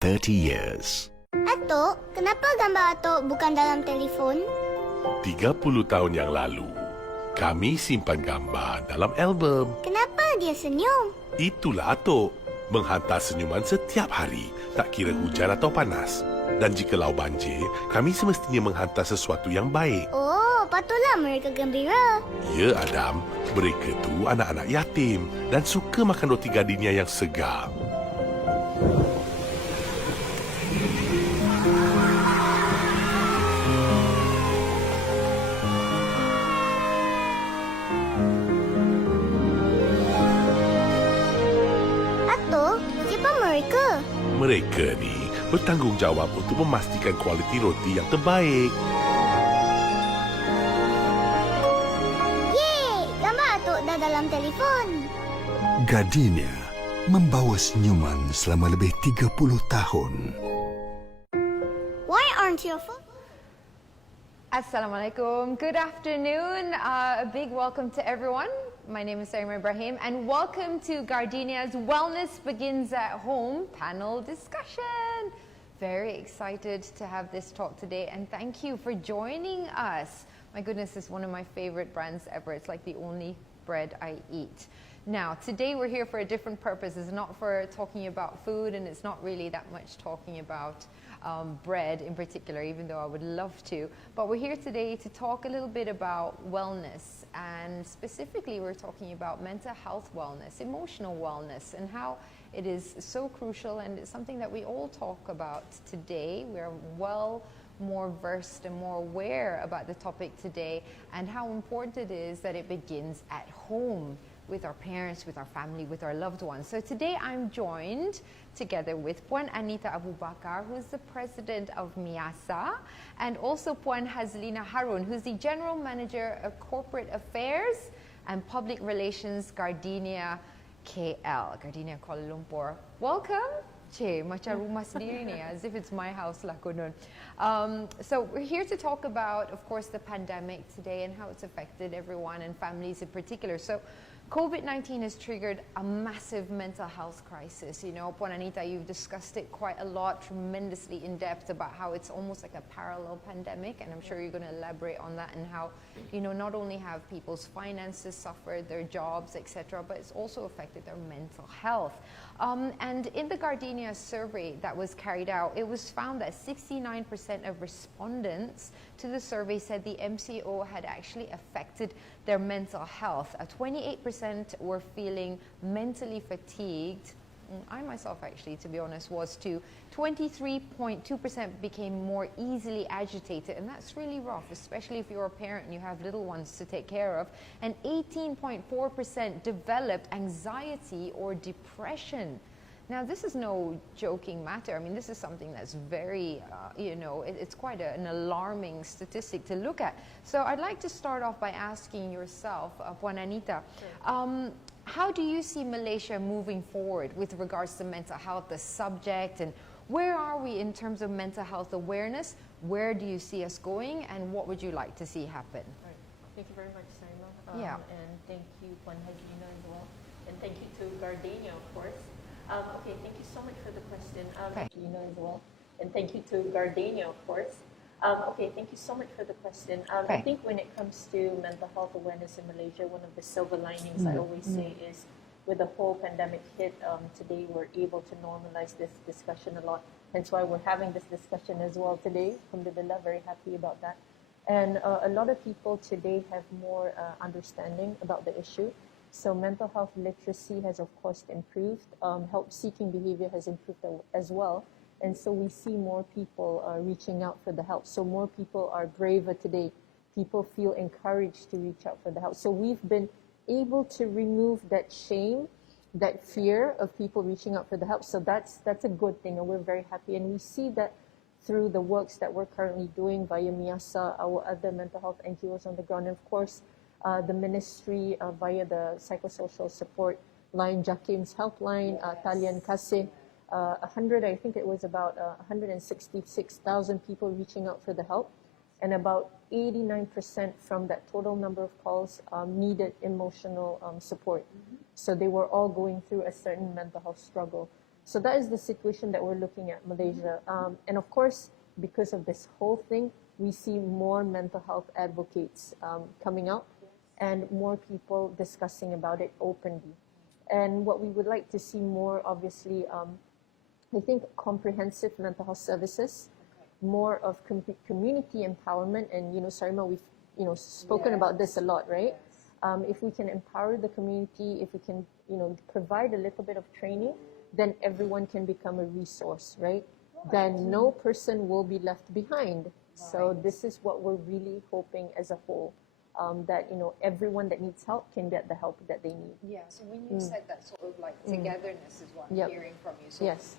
30 years. Atok, kenapa gambar Atok bukan dalam telefon? 30 tahun yang lalu, kami simpan gambar dalam album. Kenapa dia senyum? Itulah Atok, menghantar senyuman setiap hari, tak kira hujan atau panas. Dan jikalau banjir, kami semestinya menghantar sesuatu yang baik. Oh, patutlah mereka gembira. Ya, Adam, mereka tu anak-anak yatim dan suka makan roti Gardenia yang segar. Atok, siapa mereka? Mereka ni bertanggungjawab untuk memastikan kualiti roti yang terbaik. Yeay, gambar Atok dah dalam telefon. Gardenia membawa senyuman selama lebih 30 tahun. Why aren't your phone? Assalamualaikum. Good afternoon. A big welcome to everyone. My name is Sarimah Ibrahim and welcome to Gardenia's Wellness Begins at Home panel discussion. Very excited to have this talk today and thank you for joining us. My goodness, it's one of my favorite brands ever. It's like the only bread I eat. Now, today we're here for a different purpose. It's not for talking about food and it's not really that much talking about bread in particular, even though I would love to. But we're here today to talk a little bit about wellness, and specifically we're talking about mental health wellness, emotional wellness, and how it is so crucial, and it's something that we all talk about today. We're well more versed and more aware about the topic today, and how important it is that it begins at home with our parents, with our family, with our loved ones. So today I'm joined together with Puan Anita Abu Bakar, who is the president of MIASA, and also Puan Hazlinah Harun, who's the general manager of corporate affairs and public relations, Gardenia KL, Gardenia Kuala Lumpur. Welcome. Cik, macam rumah sendiri ni, as if it's my house lah konon. So we're here to talk about, of course, the pandemic today and how it's affected everyone and families in particular. So COVID-19 has triggered a massive mental health crisis. You know, Puan Anita, you've discussed it quite a lot, tremendously in depth about how it's almost like a parallel pandemic, and I'm sure you're going to elaborate on that and how, you know, not only have people's finances suffered, their jobs, etc., but it's also affected their mental health. And in the Gardenia survey that was carried out, it was found that 69% of respondents to the survey said the MCO had actually affected their mental health. 28% were feeling mentally fatigued. I myself actually, to be honest, was too. 23.2% became more easily agitated, and that's really rough, especially if you're a parent and you have little ones to take care of. And 18.4% developed anxiety or depression. Now, this is no joking matter. I mean, this is something that's very, you know, it's quite an alarming statistic to look at. So I'd like to start off by asking yourself, Puan Anita, sure. How do you see Malaysia moving forward with regards to mental health, the subject, and where are we in terms of mental health awareness? Where do you see us going, and what would you like to see happen? Right. Thank you very much, Sarimah. Yeah. And thank you, Puan Hazlinah, as well. And thank you to Gardenia, of course. Okay, thank you so much for the question. Okay. Hazlinah as well. And thank you to Gardenia, of course. Okay, thank you so much for the question. Okay. I think when it comes to mental health awareness in Malaysia, one of the silver linings I always say is with the whole pandemic hit, today we're able to normalize this discussion a lot. Hence why we're having this discussion as well today. Alhamdulillah, very happy about that. And a lot of people today have more understanding about the issue. So mental health literacy has, of course, improved. Help-seeking behavior has improved as well. And so we see more people reaching out for the help. So more people are braver today. People feel encouraged to reach out for the help. So we've been able to remove that shame, that fear of people reaching out for the help. So that's a good thing, and we're very happy. And we see that through the works that we're currently doing via MIASA, our other mental health NGOs on the ground, and of course, the ministry via the psychosocial support line, Jakim's helpline, Talian Kasih, 100, I think it was about 166,000 people reaching out for the help, and about 89% from that total number of calls needed emotional support. So they were all going through a certain mental health struggle. So that is the situation that we're looking at, Malaysia. And of course, because of this whole thing, we see more mental health advocates coming out and more people discussing about it openly. And what we would like to see more, obviously, I think comprehensive mental health services, more of community empowerment. And, Sarimah, we've, spoken about this a lot, right? If we can empower the community, if we can, provide a little bit of training, then everyone can become a resource, right? Then no person will be left behind. So this is what we're really hoping as a whole, that, everyone that needs help can get the help that they need. Yeah, so when you said that sort of like togetherness is what I'm hearing from you. So, Yes.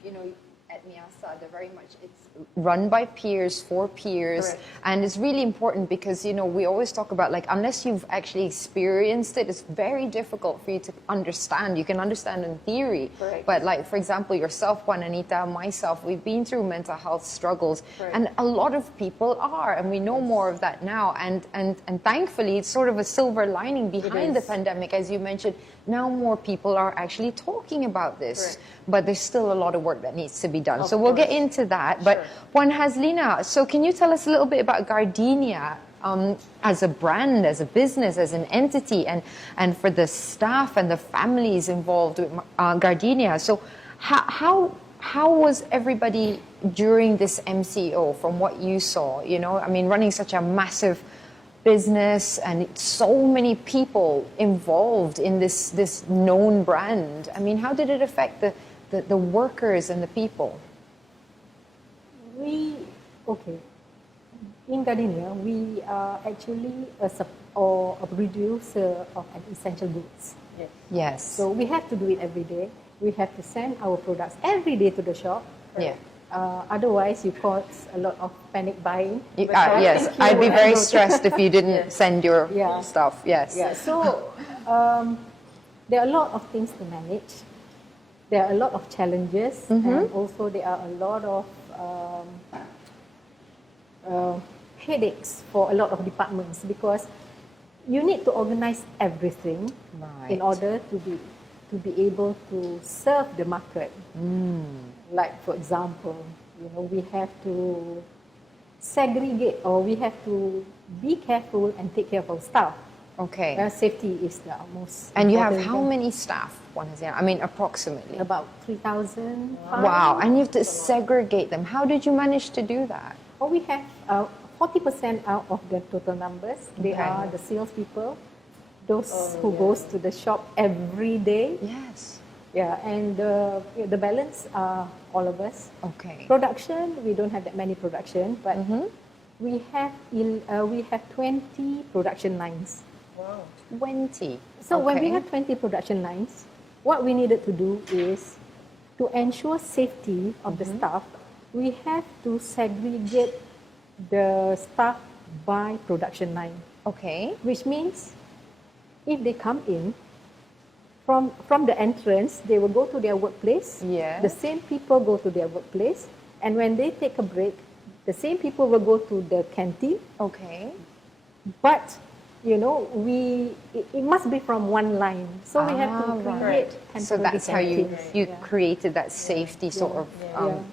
At MIASA, they're very much, it's run by peers, for peers. Correct. And it's really important because, we always talk about like, unless you've actually experienced it, it's very difficult for you to understand. You can understand in theory. Correct. But like, for example, yourself, Puan, Anita, myself, we've been through mental health struggles. Correct. And a lot of people are, and we know more of that now. And thankfully, it's sort of a silver lining behind the pandemic, as you mentioned. Now more people are actually talking about this. Correct. But there's still a lot of work that needs to be done. Of So we'll get course. into that. But Puan Hazlinah, so can you tell us a little bit about Gardenia as a brand, as a business, as an entity, and for the staff and the families involved with Gardenia? So how was everybody during this MCO from what you saw? Running such a massive business and so many people involved in this known brand. How did it affect the workers and the people? In Gardenia, we are actually a producer of essential goods. Yes. So we have to do it every day. We have to send our products every day to the shop. Yeah. Otherwise, you cause a lot of panic buying. Yes, I'd be very stressed if you didn't send your stuff. Yes. Yeah. So there are a lot of things to manage. There are a lot of challenges, and also there are a lot of headaches for a lot of departments, because you need to organize everything in order to be able to serve the market. Like, for example, we have to segregate, or we have to be careful and take care of our staff. Okay. Safety is the most And you have important how thing. many staff? Approximately. About 3,000. Wow. And you have to segregate them. How did you manage to do that? We have 40% out of the total numbers. They Okay. are the salespeople, those who goes to the shop every day. Yes. Yeah, and the balance are all of us. Okay. Production, we don't have that many production, but we have 20 production lines. Wow. 20. So when we Okay. have 20 production lines, what we needed to do is to ensure safety of the staff. We have to segregate the staff by production line, Okay. which means if they come in from the entrance, they will go to their workplace. Yes. The same people go to their workplace, and when they take a break, the same people will go to the canteen. Okay. But it must be from one line, so we have to create temporary So that's how you canteens. created that safety sort of.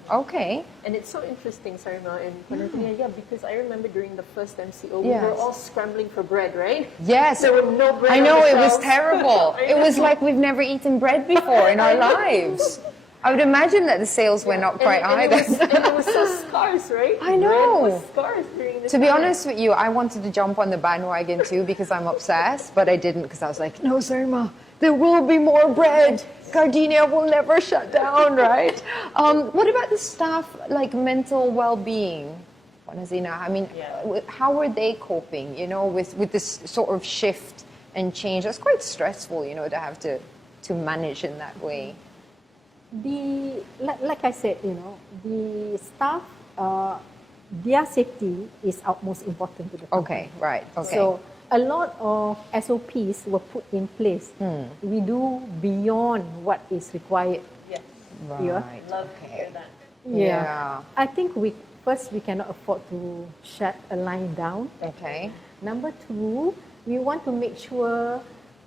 Okay. And it's so interesting, Sarimah and Puan, because I remember during the first MCO, Yes. we were all scrambling for bread, right? Yes. There were no bread I on know, the it was shelves. terrible. I It was know. like we've never eaten bread before in our lives. I would imagine that the sales were not quite and either. it was so scarce, right? I know. Bread was scarce during this To be time. honest with you, I wanted to jump on the bandwagon too because I'm obsessed, but I didn't because I was like, no, Sarimah, there will be more bread. Gardenia will never shut down, right? What about the staff, like mental well-being? Hazlinah, how were they coping, with this sort of shift and change? That's quite stressful, to have to manage in that way. Like I said, the staff, their safety is utmost important to the company. Okay, right, okay. So a lot of SOPs were put in place. We do beyond what is required. Yes. Right, Love to hear that. Yeah. I think we cannot afford to shut a line down. Okay. Number two, we want to make sure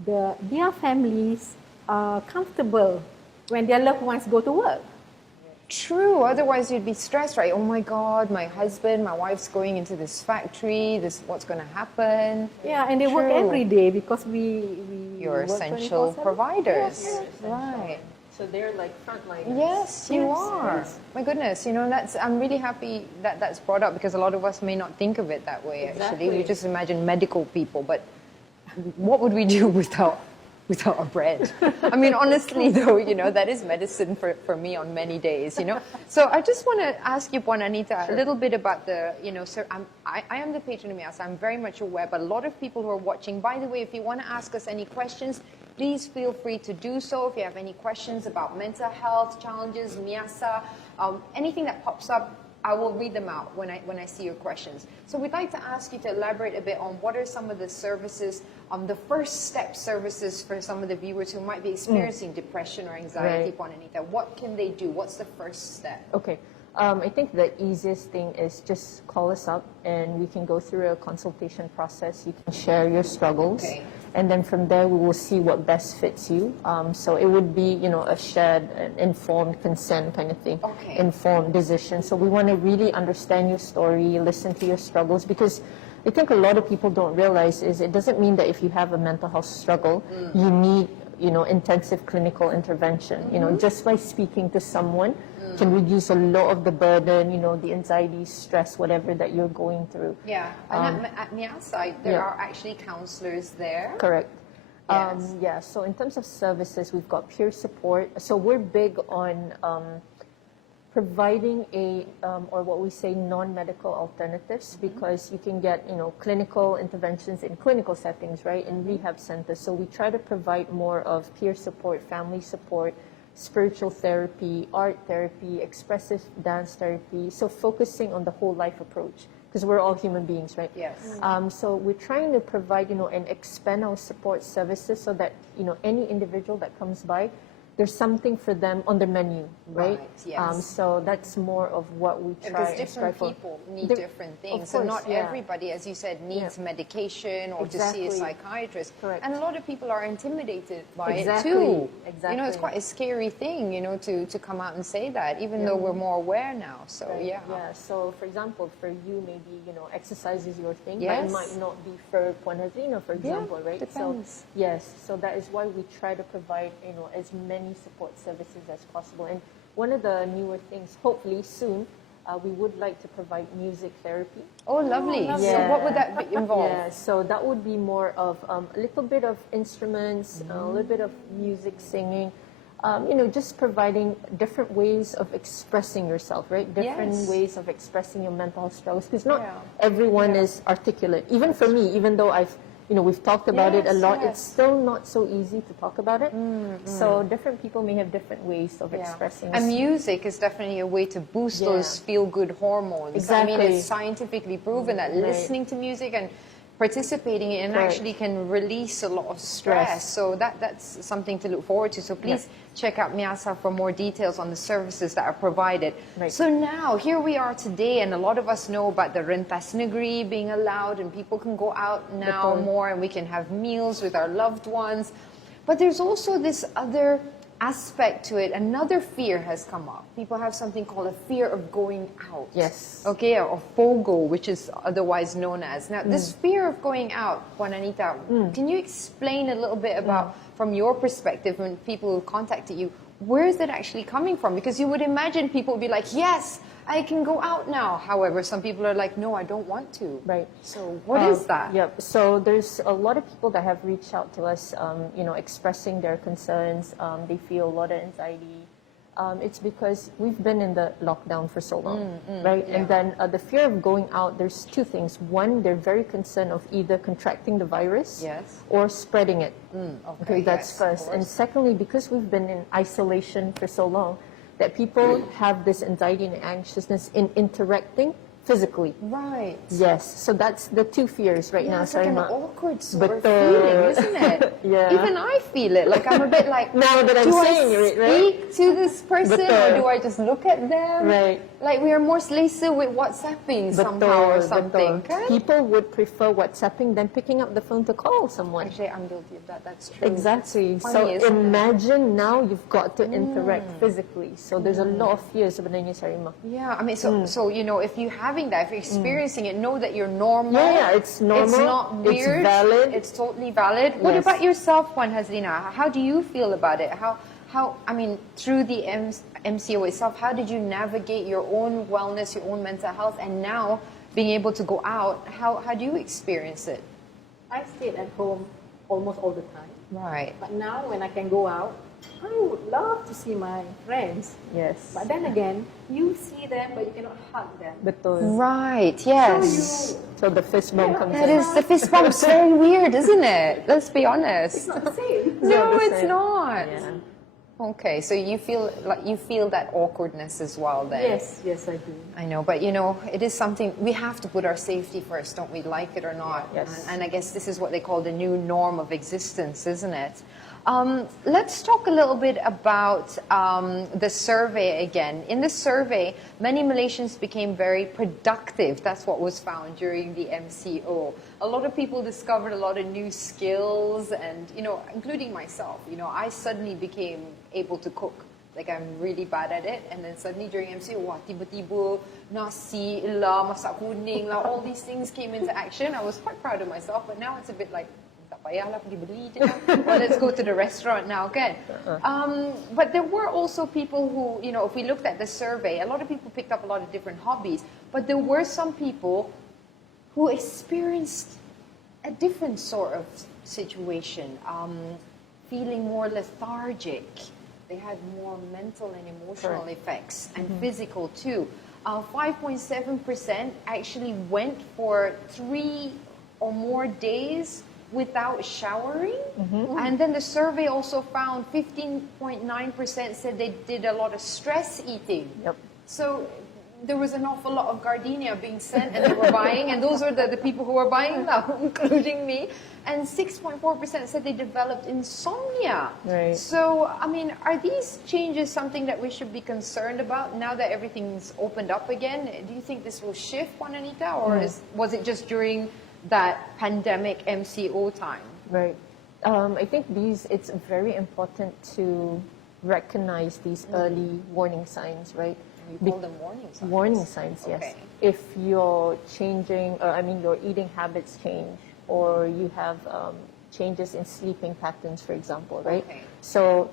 their families are comfortable when their loved ones go to work. True, otherwise you'd be stressed, right? Oh my God, my husband, my wife's going into this factory, what's going to happen? Yeah, and they work True. every day because we You're work essential 24/7. providers. Yes. Right. So they're like frontliners. Yes, you Yes, are. yes. My goodness, I'm really happy that that's brought up because a lot of us may not think of it that way, actually. We Exactly. just imagine medical people, but what would we do without our bread? I mean, honestly, though, that is medicine for me on many days, So I just want to ask you, Puan Anita, a little bit about sir, I am the patron of MIASA. I'm very much aware, but a lot of people who are watching, by the way, if you want to ask us any questions, please feel free to do so. If you have any questions about mental health challenges, MIASA, anything that pops up, I will read them out when I see your questions. So we'd like to ask you to elaborate a bit on what are some of the services, the first step services for some of the viewers who might be experiencing depression or anxiety, Right. Puan Anita. What can they do? What's the first step? Okay. I think the easiest thing is just call us up and we can go through a consultation process. You can share your struggles. Okay. And then from there we will see what best fits you. So it would be, a shared, informed consent kind of thing. Okay. Informed decision. So we want to really understand your story, listen to your struggles, because I think a lot of people don't realize is it doesn't mean that if you have a mental health struggle, you need, intensive clinical intervention. Just by speaking to someone can reduce a lot of the burden, the anxiety, stress, whatever that you're going through. Yeah, and at MIASA, there yeah. are actually counselors there. Correct. Yes. Yeah, so in terms of services, we've got peer support. So we're big on providing or what we say non-medical alternatives, because you can get, clinical interventions in clinical settings, right, in rehab centers. So we try to provide more of peer support, family support, spiritual therapy, art therapy, expressive dance therapy. So focusing on the whole life approach, because we're all human beings, right? Yes. So we're trying to provide, and expand our support services so that, any individual that comes by, there's something for them on the menu, right? Yes. So that's more of what we try Because and different strive for. people need Di- different of things. So course, not yeah. everybody, as you said, needs Yeah. medication or to see Exactly. a psychiatrist. Correct. And a lot of people are intimidated by Exactly. it too. Exactly. It's quite a scary thing, to come out and say that, even though we're more aware now. So Right, yeah. Yeah. So for example, for you, maybe, exercise is your thing, but Yes. it might not be for Puan Hazlinah, for example, right? depends. So yes, so that is why we try to provide, as many support services as possible. And one of the newer things, hopefully soon, we would like to provide music therapy. Oh, lovely. lovely. So what would that be involve? Yeah, so that would be more of a little bit of instruments, a little bit of music, singing, just providing different ways of expressing yourself, right? Different Yes. ways of expressing your mental health struggles, because not Yeah. everyone is articulate. Even for me, even though we've talked about it a Yes, lot, yes. it's still not so easy to talk about it. So different people may have different ways of Yeah. expressing. And music is definitely a way to boost Yeah. those feel-good hormones. Exactly. I mean, it's scientifically proven that Right. listening to music and participating in it Correct. actually can release a lot of stress. Stress. So that's something to look forward to. So please check out MIASA for more details on the services that are provided. Right. So now, here we are today, and a lot of us know about the Rentas Negeri being allowed, and people can go out now Betul. more, and we can have meals with our loved ones. But there's also this other aspect to it. Another fear has come up. People have something called a fear of going out. Yes. Okay, or FOGO, which is otherwise known as. Now, this fear of going out, Puan Anita, can you explain a little bit about, from your perspective, when people who contacted you, where is it actually coming from? Because you would imagine people would be like, yes, I can go out now. However, some people are like, no, I don't want to. Right. So what is that? Yep. So there's a lot of people that have reached out to us, expressing their concerns. They feel a lot of anxiety. It's because we've been in the lockdown for so long, right? yeah. And then the fear of going out, there's two things. One, they're very concerned of either contracting the virus Yes. or spreading it. Okay, That's yes, of first. And course. secondly, because we've been in isolation for so long, that people have this anxiety and anxiousness in interacting physically. Right. Yes, so that's the two fears right now, It's like an Sarimah. awkward sort of Betul. feeling, isn't it? Yeah. Even I feel it. Like I'm a bit like, Now that I'm do I saying it, right? speak to this person or Betul. do I just look at them? Right. Like we are more selesa with WhatsApping somehow or something. Kan? People would prefer WhatsApping than picking up the phone to call someone. Actually, I'm guilty of that. That's true. Exactly. Funny, So isn't it? imagine now you've got to interact physically. So there's a lot of fears sebenarnya, Sarimah. Yeah, I mean, so you know, if you're having that, if you're experiencing it, know that you're normal. Yeah, it's normal. It's not weird. It's valid. It's totally valid. What Yes. about yourself, Puan Hazlinah? How do you feel about it? How? I mean, through the MCO itself, how did you navigate your own wellness, your own mental health, and now being able to go out? How do you experience it? I stayed at home almost all the time. Right. But now when I can go out, I would love to see my friends. Yes. But then again, you see them, but you cannot hug them. Betul. Right. Yes. So the fist bump comes That in. is, the fist bump's very weird, isn't it? Let's be honest. It's not the same. No, the it's same. not. Yeah. Okay, so you feel that awkwardness as well then. Yes, I do. I know, but you know, it is something we have to put our safety first, don't we? Like it or not. Yes. And I guess this is what they call the new norm of existence, isn't it? Let's talk a little bit about the survey again. In the survey, many Malaysians became very productive. That's what was found during the MCO. A lot of people discovered a lot of new skills and, you know, including myself. You know, I suddenly became able to cook. Like, I'm really bad at it. And then suddenly during MCO, wah, tiba-tiba nasi lah, masak kuning lah, all these things came into action. I was quite proud of myself, but now it's a bit like, tak payahlah pergi beli je lah. Well, let's go to the restaurant now, kan? But there were also people who, you know, if we looked at the survey, a lot of people picked up a lot of different hobbies, but there were some people who experienced a different sort of situation, feeling more lethargic. They had more mental and emotional effects, and physical too. 5.7% actually went for 3 or more days without showering. And then the survey also found 15.9% said they did a lot of stress eating. Yep. So there was an awful lot of gardenia being sent and they were buying, and those were the people who were buying now, including me. And 6.4% said they developed insomnia. Right. So, I mean, are these changes something that we should be concerned about now that everything's opened up again? Do you think this will shift, Puan Anita, or was it just during that pandemic MCO time? Right. I think it's very important to recognize these early warning signs, right? You call them warning signs? Warning signs, yes. Okay. If you're changing, or I mean your eating habits change, or you have changes in sleeping patterns, for example, right? Okay. So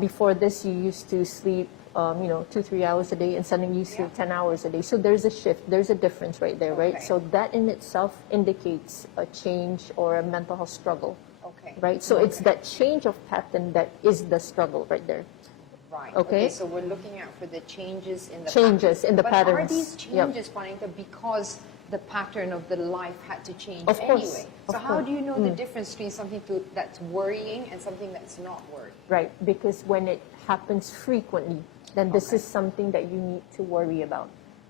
before this, you used to sleep, 2-3 hours a day, and suddenly you sleep 10 hours a day. So there's a shift, there's a difference right there, right? Okay. So that in itself indicates a change or a mental health struggle, Okay. right? So it's that change of pattern that is the struggle right there. Right. Okay. So we're looking out for the changes in the Changes in the but patterns. are these Yep. changes, Juanita, because the pattern of the life had to change Of course. anyway? Of So how course. do you know the difference between something that's worrying and something that's not worrying? Right, because when it happens frequently, then this is something that you need to worry about,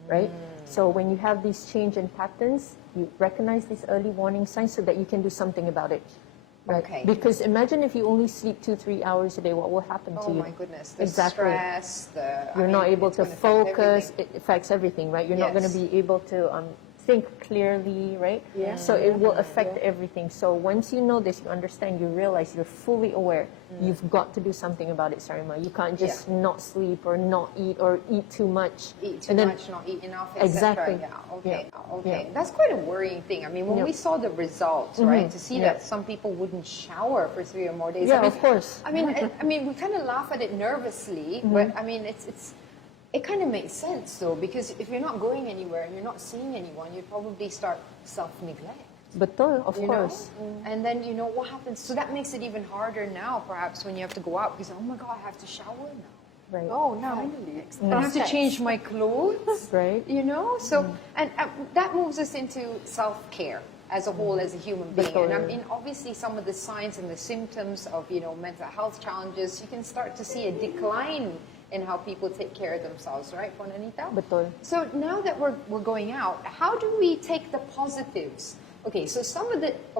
right? So when you have these change in patterns, you recognize these early warning signs so that you can do something about it. Right? Okay. Because imagine if you only sleep 2-3 hours a day, what will happen to Oh you? my goodness, the Exactly. stress, You're not able it's to gonna affect focus. everything. It affects everything, right? You're not going to Yes. be able to think clearly, right? Yeah. So it will affect everything. So once you know this, you understand, you realize, you're fully aware, you've got to do something about it, Sarimah. You can't just not sleep or not eat or eat too much. Eat too And then- much, not eat enough, etc. Exactly. Yeah. Okay. Yeah. Okay. Yeah. That's quite a worrying thing. I mean, when Yeah. we saw the results, right, to see Yeah. that some people wouldn't shower for 3 or more days. Yeah, I mean, of course. I mean, we kind of laugh at it nervously, but I mean, it kind of makes sense though, because if you're not going anywhere and you're not seeing anyone, you'd probably start self-neglect. Betul, of You course. know? And then, you know, what happens? So that makes it even harder now, perhaps, when you have to go out, because, oh my God, I have to shower now. Right. Oh, now finally. I have to change my clothes. Right. You know? So, and that moves us into self-care as a whole, as a human being. And I mean, obviously, some of the signs and the symptoms of, you know, mental health challenges, you can start to see a decline in how people take care of themselves, right, Puan Anita? Betul. So now that we're going out, how do we take the positives? Okay, so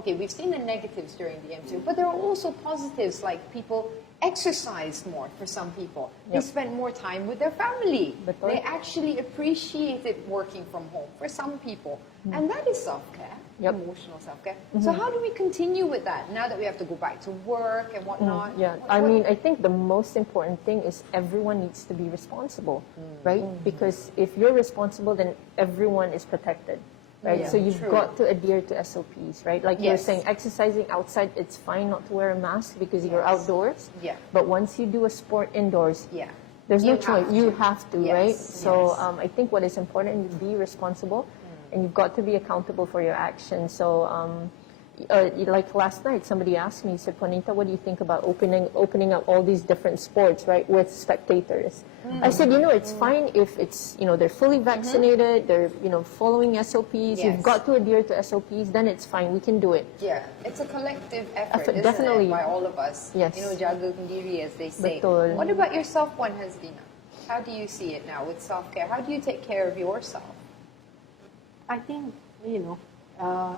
we've seen the negatives during the MCO, but there are also positives, like people exercise more for some people. They spend more time with their family. Betul. They actually appreciated working from home for some people. And that is self-care, emotional self-care. So how do we continue with that now that we have to go back to work and whatnot? Yeah, I mean, I think the most important thing is everyone needs to be responsible, right? Because if you're responsible, then everyone is protected. Right, Yeah, so you've true. got to adhere to SOPs, right? Like you were Yes. saying, exercising outside, it's fine not to wear a mask because you're Yes. outdoors. Yeah. But once you do a sport indoors, Yeah. there's You no choice. have You to. have to, Yes, right? yes. So I think what is important is be responsible, and you've got to be accountable for your actions. So like last night, somebody asked me, he said, Juanita, what do you think about opening up all these different sports, right, with spectators? I said, it's fine if it's, they're fully vaccinated, they're, following SOPs, Yes. you've got to adhere to SOPs, then it's fine, we can do it. Yeah, it's a collective effort, isn't Definitely. it, by all of us? Yes. Jaga kendiri, as they say. Betul. What about yourself, Puan Hazlinah? How do you see it now with self-care? How do you take care of yourself? I think,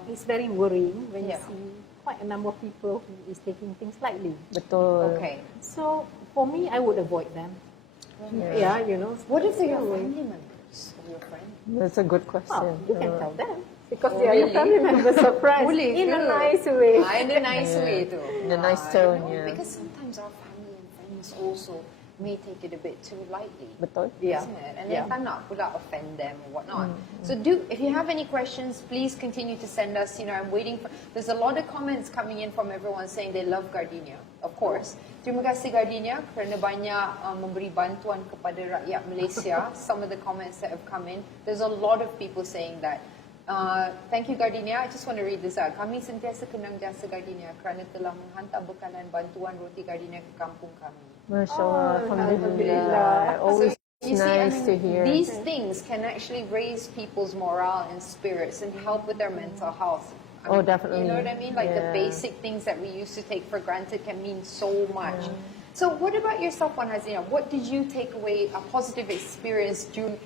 it's very worrying when Yeah. you see quite a number of people who is taking things lightly. Betul. Okay. So for me, I would avoid them. Yeah, What if they're your so- family members of your friend? That's a good question. Oh, you can tell them because Oh, they are your really? family members of friends Boleh in a ke? nice way. In a nice way too. In a nice tone, you know, yeah. Because sometimes our family and friends also may take it a bit too lightly. Betul. Yeah. Isn't it? And Yeah. then tak nak pula offend them or whatnot. So if you have any questions, please continue to send us. I'm waiting for, there's a lot of comments coming in from everyone saying they love Gardenia, of course. Terima kasih Gardenia kerana banyak memberi bantuan kepada rakyat Malaysia. Some of the comments that have come in, there's a lot of people saying that. Thank you Gardenia. I just want to read this out. Kami sentiasa kenang jasa Gardenia kerana telah menghantar bekalan bantuan roti Gardenia ke kampung kami. Masya Allah, Alhamdulillah. Alhamdulillah. Always You see, nice to hear. These things can actually raise people's morale and spirits and help with their mental health. Oh, definitely. You know what I mean? Like the Yeah. basic things that we used to take for granted can mean so much. So what about yourself, Puan Hazlinah? What did you take away, a positive experience during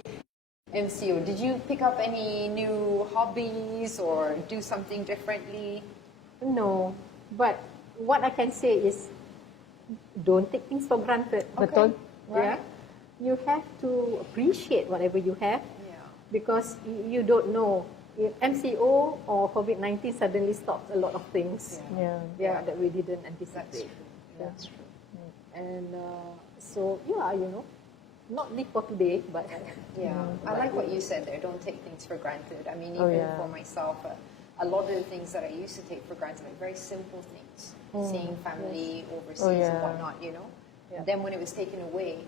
MCO? Did you pick up any new hobbies or do something differently? No, but what I can say is don't take things for granted. Betul. Yeah. You have to appreciate whatever you have Yeah. because you don't know if MCO or COVID-19 suddenly stops a lot of things. Yeah. That we didn't anticipate. That's true. And so not live for today, but Yeah, I like what you said there. Don't take things for granted. I mean, Oh, even yeah. for myself, a lot of the things that I used to take for granted, like very simple things, seeing family overseas and yeah. whatnot, Yeah. Then when it was taken away,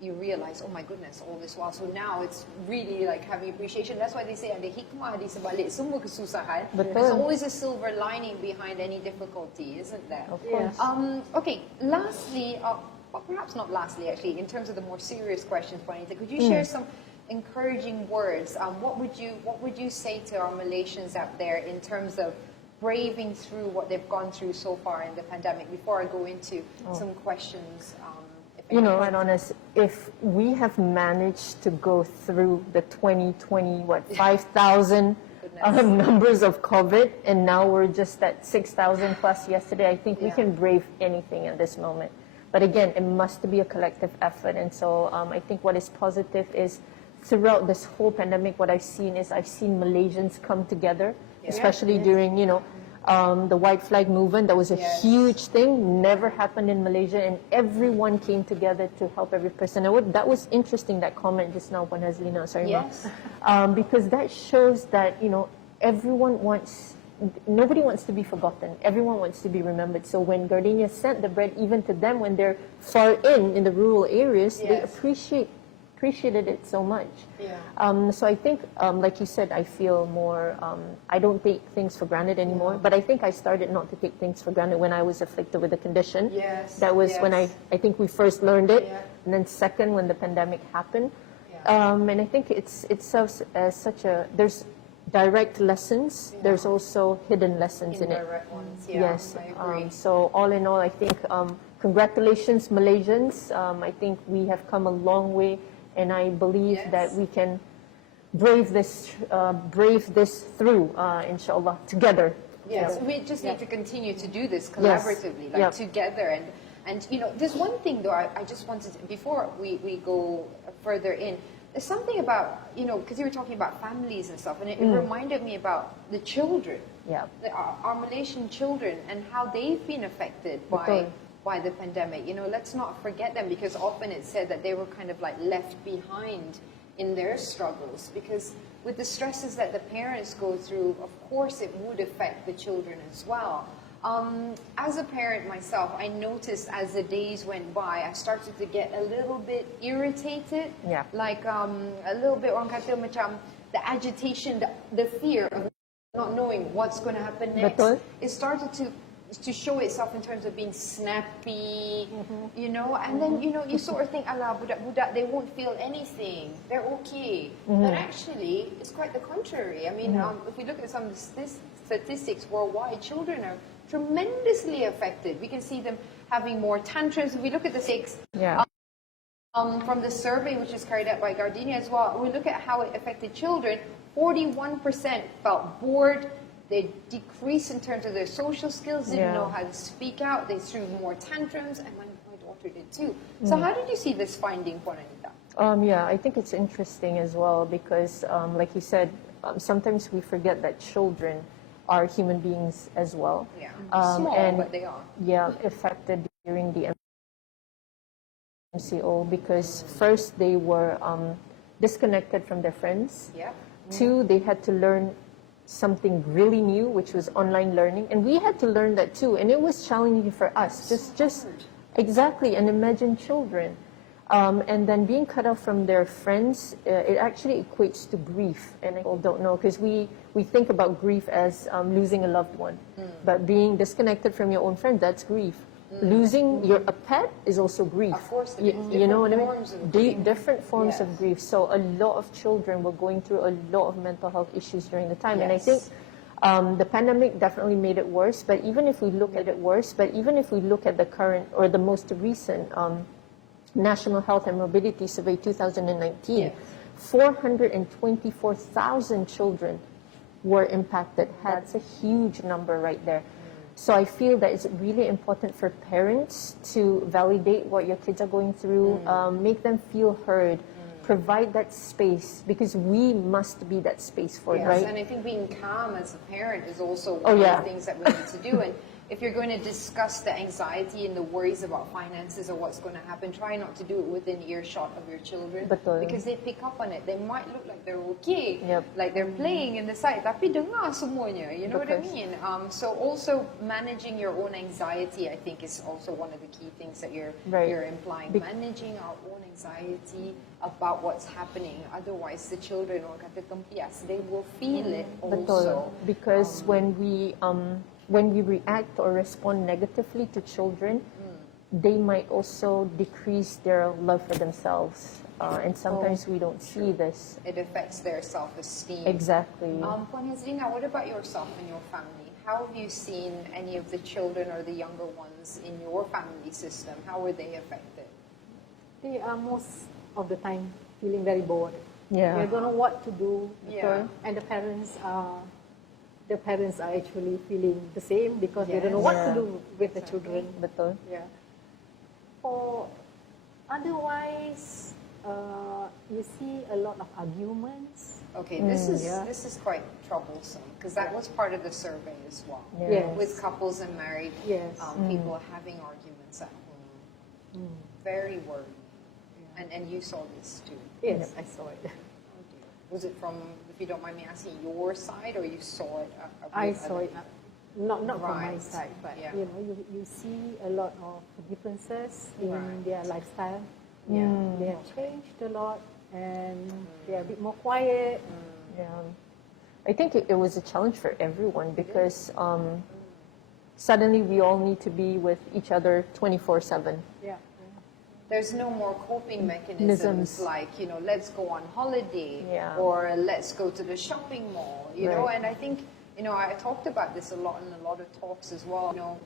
you realize, oh my goodness, all this while. So now it's really like having appreciation. That's why they say, ada hikmah di sebalik semua kesusahan. Betul. There's always a silver lining behind any difficulty, isn't there? Of course. Okay, lastly, or perhaps not lastly actually, in terms of the more serious questions, Juanita, could you share some encouraging words? What would you say to our Malaysians out there in terms of braving through what they've gone through so far in the pandemic? Before I go into some questions, if Right, honest, if we have managed to go through the 2020, 5,000 numbers of COVID, and now we're just at 6,000 plus yesterday, I think we can brave anything at this moment. But again, it must be a collective effort. And so I think what is positive is throughout this whole pandemic, what I've seen Malaysians come together, especially during, the white flag movement. That was a huge thing, never happened in Malaysia, and everyone came together to help every person. That was interesting, that comment just now, Puan Hazlinah, Sarimah. Yes. Because that shows that, nobody wants to be forgotten. Everyone wants to be remembered. So when Gardenia sent the bread even to them when they're far in the rural areas, they appreciated it so much. Yeah. So I think, like you said, I feel more, I don't take things for granted anymore, but I think I started not to take things for granted when I was afflicted with the condition. Yes, That was when I think we first learned it, Yeah. and then second, when the pandemic happened. Yeah. And I think it serves as such there's direct lessons, there's also hidden lessons in it. Indirect ones, yeah, Yes. I agree. So all in all, I think congratulations, Malaysians. I think we have come a long way, and I believe that we can brave this through, inshallah, together. Yes, we just need to continue to do this collaboratively, like together. And you know, there's one thing though I just wanted to, before we go further in, there's something about, you know, because you were talking about families and stuff, and it reminded me about the children, our Malaysian children, and how they've been affected by the pandemic. You know, let's not forget them, because often it's said that they were kind of like left behind in their struggles, because with the stresses that the parents go through, of course it would affect the children as well. As a parent myself, I noticed as the days went by, I started to get a little bit irritated. Like a little bit, orang kata macam, the agitation, the fear of not knowing what's going to happen next. It started to show itself in terms of being snappy, you know, and then, you know, you sort of think, ala, budak-budak, they won't feel anything, they're okay. But actually, it's quite the contrary. I mean, if we look at some of the statistics worldwide, children are tremendously affected. We can see them having more tantrums. If we look at the six, from the survey which is carried out by Gardenia as well, we look at how it affected children, 41% felt bored. They decreased in terms of their social skills, didn't know how to speak out, they threw more tantrums, and my daughter did too. So how did you see this finding, Puan Anita? Yeah, I think it's interesting as well, because like you said, sometimes we forget that children are human beings as well. Yeah, small, but they are. Yeah, affected during the MCO, because first they were disconnected from their friends. Two, they had to learn something really new, which was online learning, and we had to learn that too, and it was challenging for us. Just exactly, and imagine children, and then being cut off from their friends. It actually equates to grief, and people don't know, because we think about grief as losing a loved one, but being disconnected from your own friend, that's grief. Losing a pet is also grief. Of course, you know what I mean? Different forms of grief. So a lot of children were going through a lot of mental health issues during the time, and I think the pandemic definitely made it worse. But even if we look at the current or the most recent National Health and Mobility Survey 2019, 424,000 children were impacted. That's a huge number right there. So I feel that it's really important for parents to validate what your kids are going through, make them feel heard, provide that space, because we must be that space for it, right? And I think being calm as a parent is also one of the things that we need to do. And if you're going to discuss the anxiety and the worries about finances or what's going to happen, try not to do it within earshot of your children, because they pick up on it. They might look like they're okay, like they're playing in the side, tapi dengar semuanya, you know what I mean? So also managing your own anxiety, I think, is also one of the key things that you're implying. Managing our own anxiety about what's happening. Otherwise, the children, or kata tempias, they will feel it also. Because when we react or respond negatively to children, they might also decrease their love for themselves. And sometimes we don't see this. It affects their self-esteem. Exactly. Puan Hazlinah, what about yourself and your family? How have you seen any of the children or the younger ones in your family system? How were they affected? They are most of the time feeling very bored. They don't know what to do. And the parents are actually feeling the same, because they don't know what to do with the children. For otherwise, you see a lot of arguments. Okay, this is quite troublesome, because that was part of the survey as well. With couples and married people having arguments at home. Very worrying. And you saw this too? Yes, I saw it. Was it from, if you don't mind me asking, your side, or you saw it? I saw it, not from my side, but you know, you see a lot of differences in their lifestyle. They have changed a lot, and they're a bit more quiet. I think it was a challenge for everyone, because suddenly we all need to be with each other 24/7. There's no more coping mechanisms like, you know, let's go on holiday or let's go to the shopping mall, you know, and I think, you know, I talked about this a lot in a lot of talks as well, you know,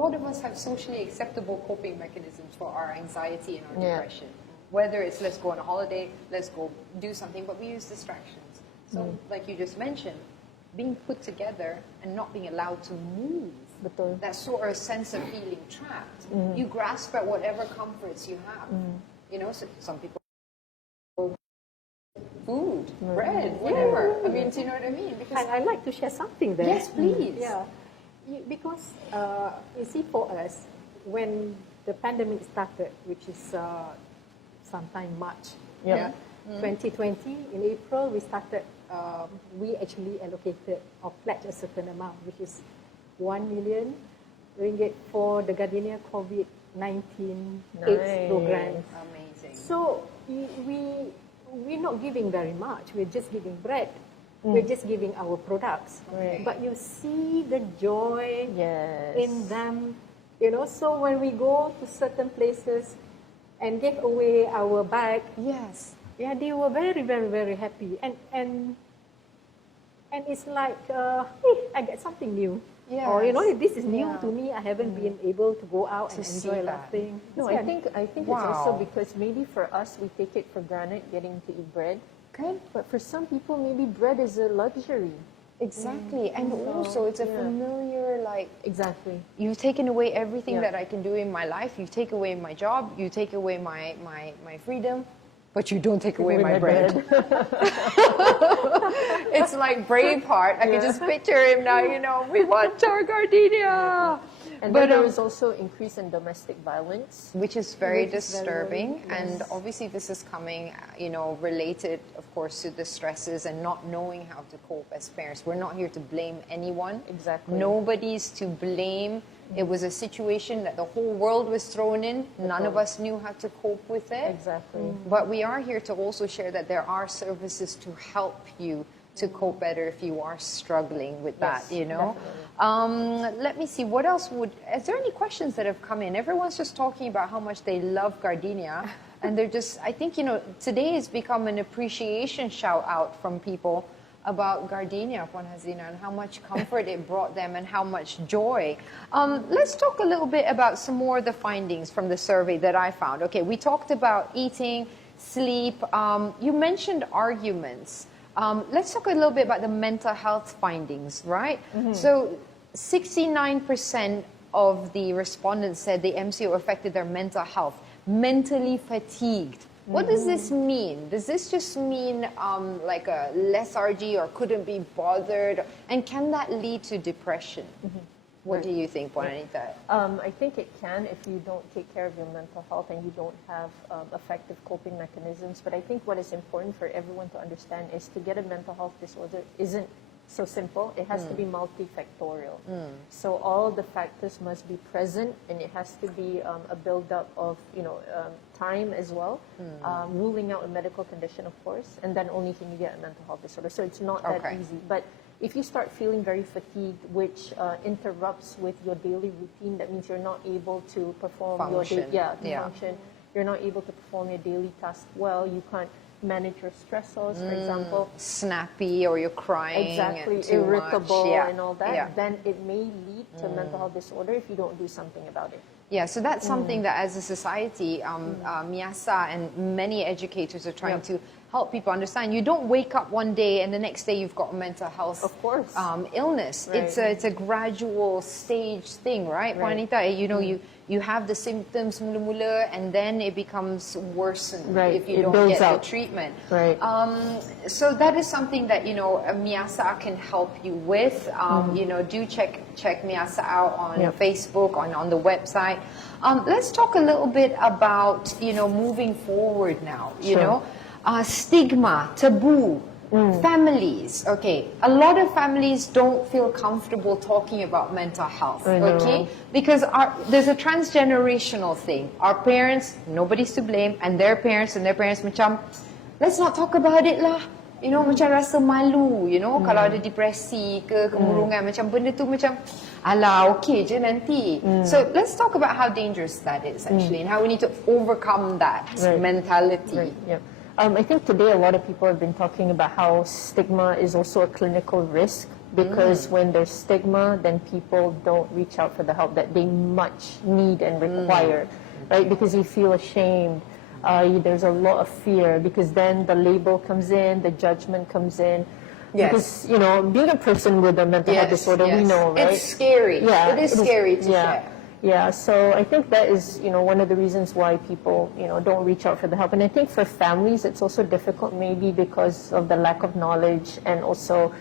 A lot of us have socially acceptable coping mechanisms for our anxiety and our Yeah. depression. Whether it's let's go on a holiday, let's go do something, but we use distractions. So, like you just mentioned, being put together and not being allowed to move. Betul. That sort of sense of feeling trapped. You grasp at whatever comforts you have. You know, so some people food, bread, whatever. I mean, do you know what I mean? Because And I'd like to share something there. yes, please. Yeah, because you see, for us, when the pandemic started, which is sometime March, Yeah. 2020, in April, we started, we actually allocated or pledged a certain amount, which is 1 million ringgit for the Gardenia COVID-19 AIDS program. Amazing. So we're not giving very much. We're just giving bread. We're just giving our products. Right. But you see the joy Yes. in them, you know. So when we go to certain places and give away our bag, Yes. yeah, they were very, very, very happy. And it's like, hey, I get something new. Or, you know, this is new to me. I haven't been able to go out and see enjoy a lot that. of things. No, I think it's Wow. also because maybe for us we take it for granted getting to eat bread. Okay. But for some people, maybe bread is a luxury. Exactly. And also, it's a familiar, like, Exactly. you've taken away everything Yeah. that I can do in my life. You take away my job. You take away my freedom. But you don't take away my bread. It's like Braveheart. I can just picture him now, you know, we want our Gardenia. And But, then there is also increase in domestic violence. which is very Which is very, disturbing, very, and obviously this is coming, you know, related, of course, to the stresses and not knowing how to cope as parents. We're not here to blame anyone. Exactly. Nobody's to blame. It was a situation that the whole world was thrown in. None of us knew how to cope with it. Exactly. But we are here to also share that there are services to help you to cope better if you are struggling with that, you know. Let me see, what else is there any questions that have come in? Everyone's just talking about how much they love Gardenia. And they're just, I think, you know, today has become an appreciation shout out from people about Gardenia, Puan Hazlinah, and how much comfort it brought them and how much joy. Let's talk a little bit about some more of the findings from the survey that I found. Okay, we talked about eating, sleep. You mentioned arguments. Let's talk a little bit about the mental health findings, right? So 69% of the respondents said the MCO affected their mental health, mentally fatigued. What does this mean? Does this just mean like a lethargy or couldn't be bothered? And can that lead to depression? What do you think, Puan Anita? I think it can if you don't take care of your mental health and you don't have effective coping mechanisms. But I think what is important for everyone to understand is to get a mental health disorder isn't so simple. It has to be multifactorial. So all the factors must be present, and it has to be a build-up of, you know, time as well, ruling out a medical condition, of course, and then only can you get a mental health disorder. So it's not that easy. But if you start feeling very fatigued, which interrupts with your daily routine, that means you're not able to perform Function. function. You're not able to perform your daily tasks well. You can't manage your stressors, for example. Snappy, or you're crying. Exactly, too irritable much. and all that. Yeah. Then it may lead to mental health disorder if you don't do something about it. Yeah, so that's something that as a society, MIASA and many educators are trying to help people understand. You don't wake up one day and the next day you've got a mental health illness. Right. It's a gradual stage thing, right? Right. Juanita, you know, you have the symptoms mula-mula and then it becomes worsened if you don't get the treatment. Right. So that is something that, you know, MIASA can help you with. You know, do check MIASA out on Facebook, on the website. Let's talk a little bit about, you know, moving forward now, you know. Stigma, taboo, families. Okay, a lot of families don't feel comfortable talking about mental health. Okay, because there's a transgenerational thing. Our parents, nobody's to blame, and their parents macam, let's not talk about it lah. You know, macam rasa malu. You know, kalau ada depresi ke kemurungan, macam benda tu macam, alah, okay je nanti. So let's talk about how dangerous that is actually, and how we need to overcome that mentality. Right. Yeah. I think today a lot of people have been talking about how stigma is also a clinical risk, because when there's stigma, then people don't reach out for the help that they much need and require, right? Because you feel ashamed. There's a lot of fear, because then the label comes in, the judgment comes in. Yes. Because, you know, being a person with a mental health disorder, we know, right? It's scary. Yeah, it is scary to share. Yeah, so I think that is, you know, one of the reasons why people, you know, don't reach out for the help. And I think for families, it's also difficult maybe because of the lack of knowledge, and also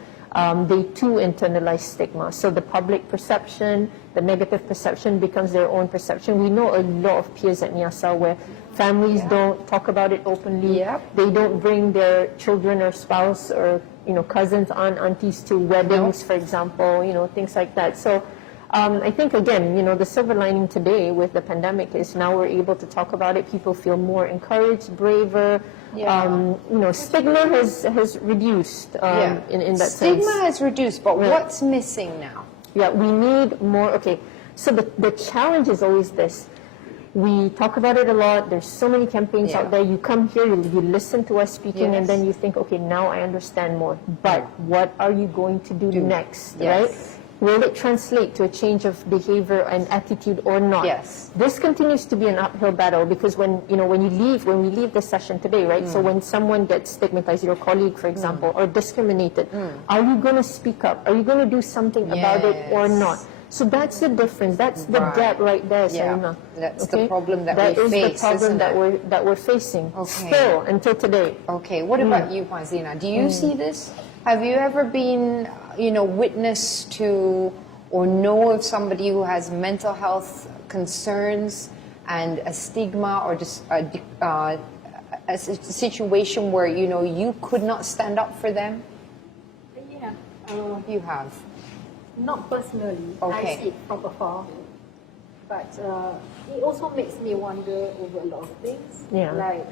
they too internalize stigma. So the public perception, the negative perception becomes their own perception. We know a lot of peers at MIASA where families don't talk about it openly. They don't bring their children or spouse or, you know, cousins, aunties to weddings, for example, you know, things like that. So I think, again, you know, the silver lining today with the pandemic is now we're able to talk about it. People feel more encouraged, braver. You know, stigma has reduced in that sense. Stigma has reduced, but what's missing now? Yeah, we need more. Okay, so the challenge is always this. We talk about it a lot. There's so many campaigns out there. You come here, you listen to us speaking, and then you think, okay, now I understand more. But what are you going to do next, right? Will it translate to a change of behavior and attitude or not? Yes. This continues to be an uphill battle, because when we leave the session today, right? So when someone gets stigmatized, your colleague, for example, or discriminated, are you going to speak up? Are you going to do something about it or not? So that's the difference. That's the gap right there, Sarimah. That's the problem that we face. That is the problem that we're facing still until today. Okay. What about you, Hazlinah? Do you see this? Have you ever been, you know, witness to or know of somebody who has mental health concerns and a stigma, or just a situation where, you know, you could not stand up for them? Yeah. You have. Not personally. Okay. I see it from afar. But it also makes me wonder over a lot of things. Yeah. Like,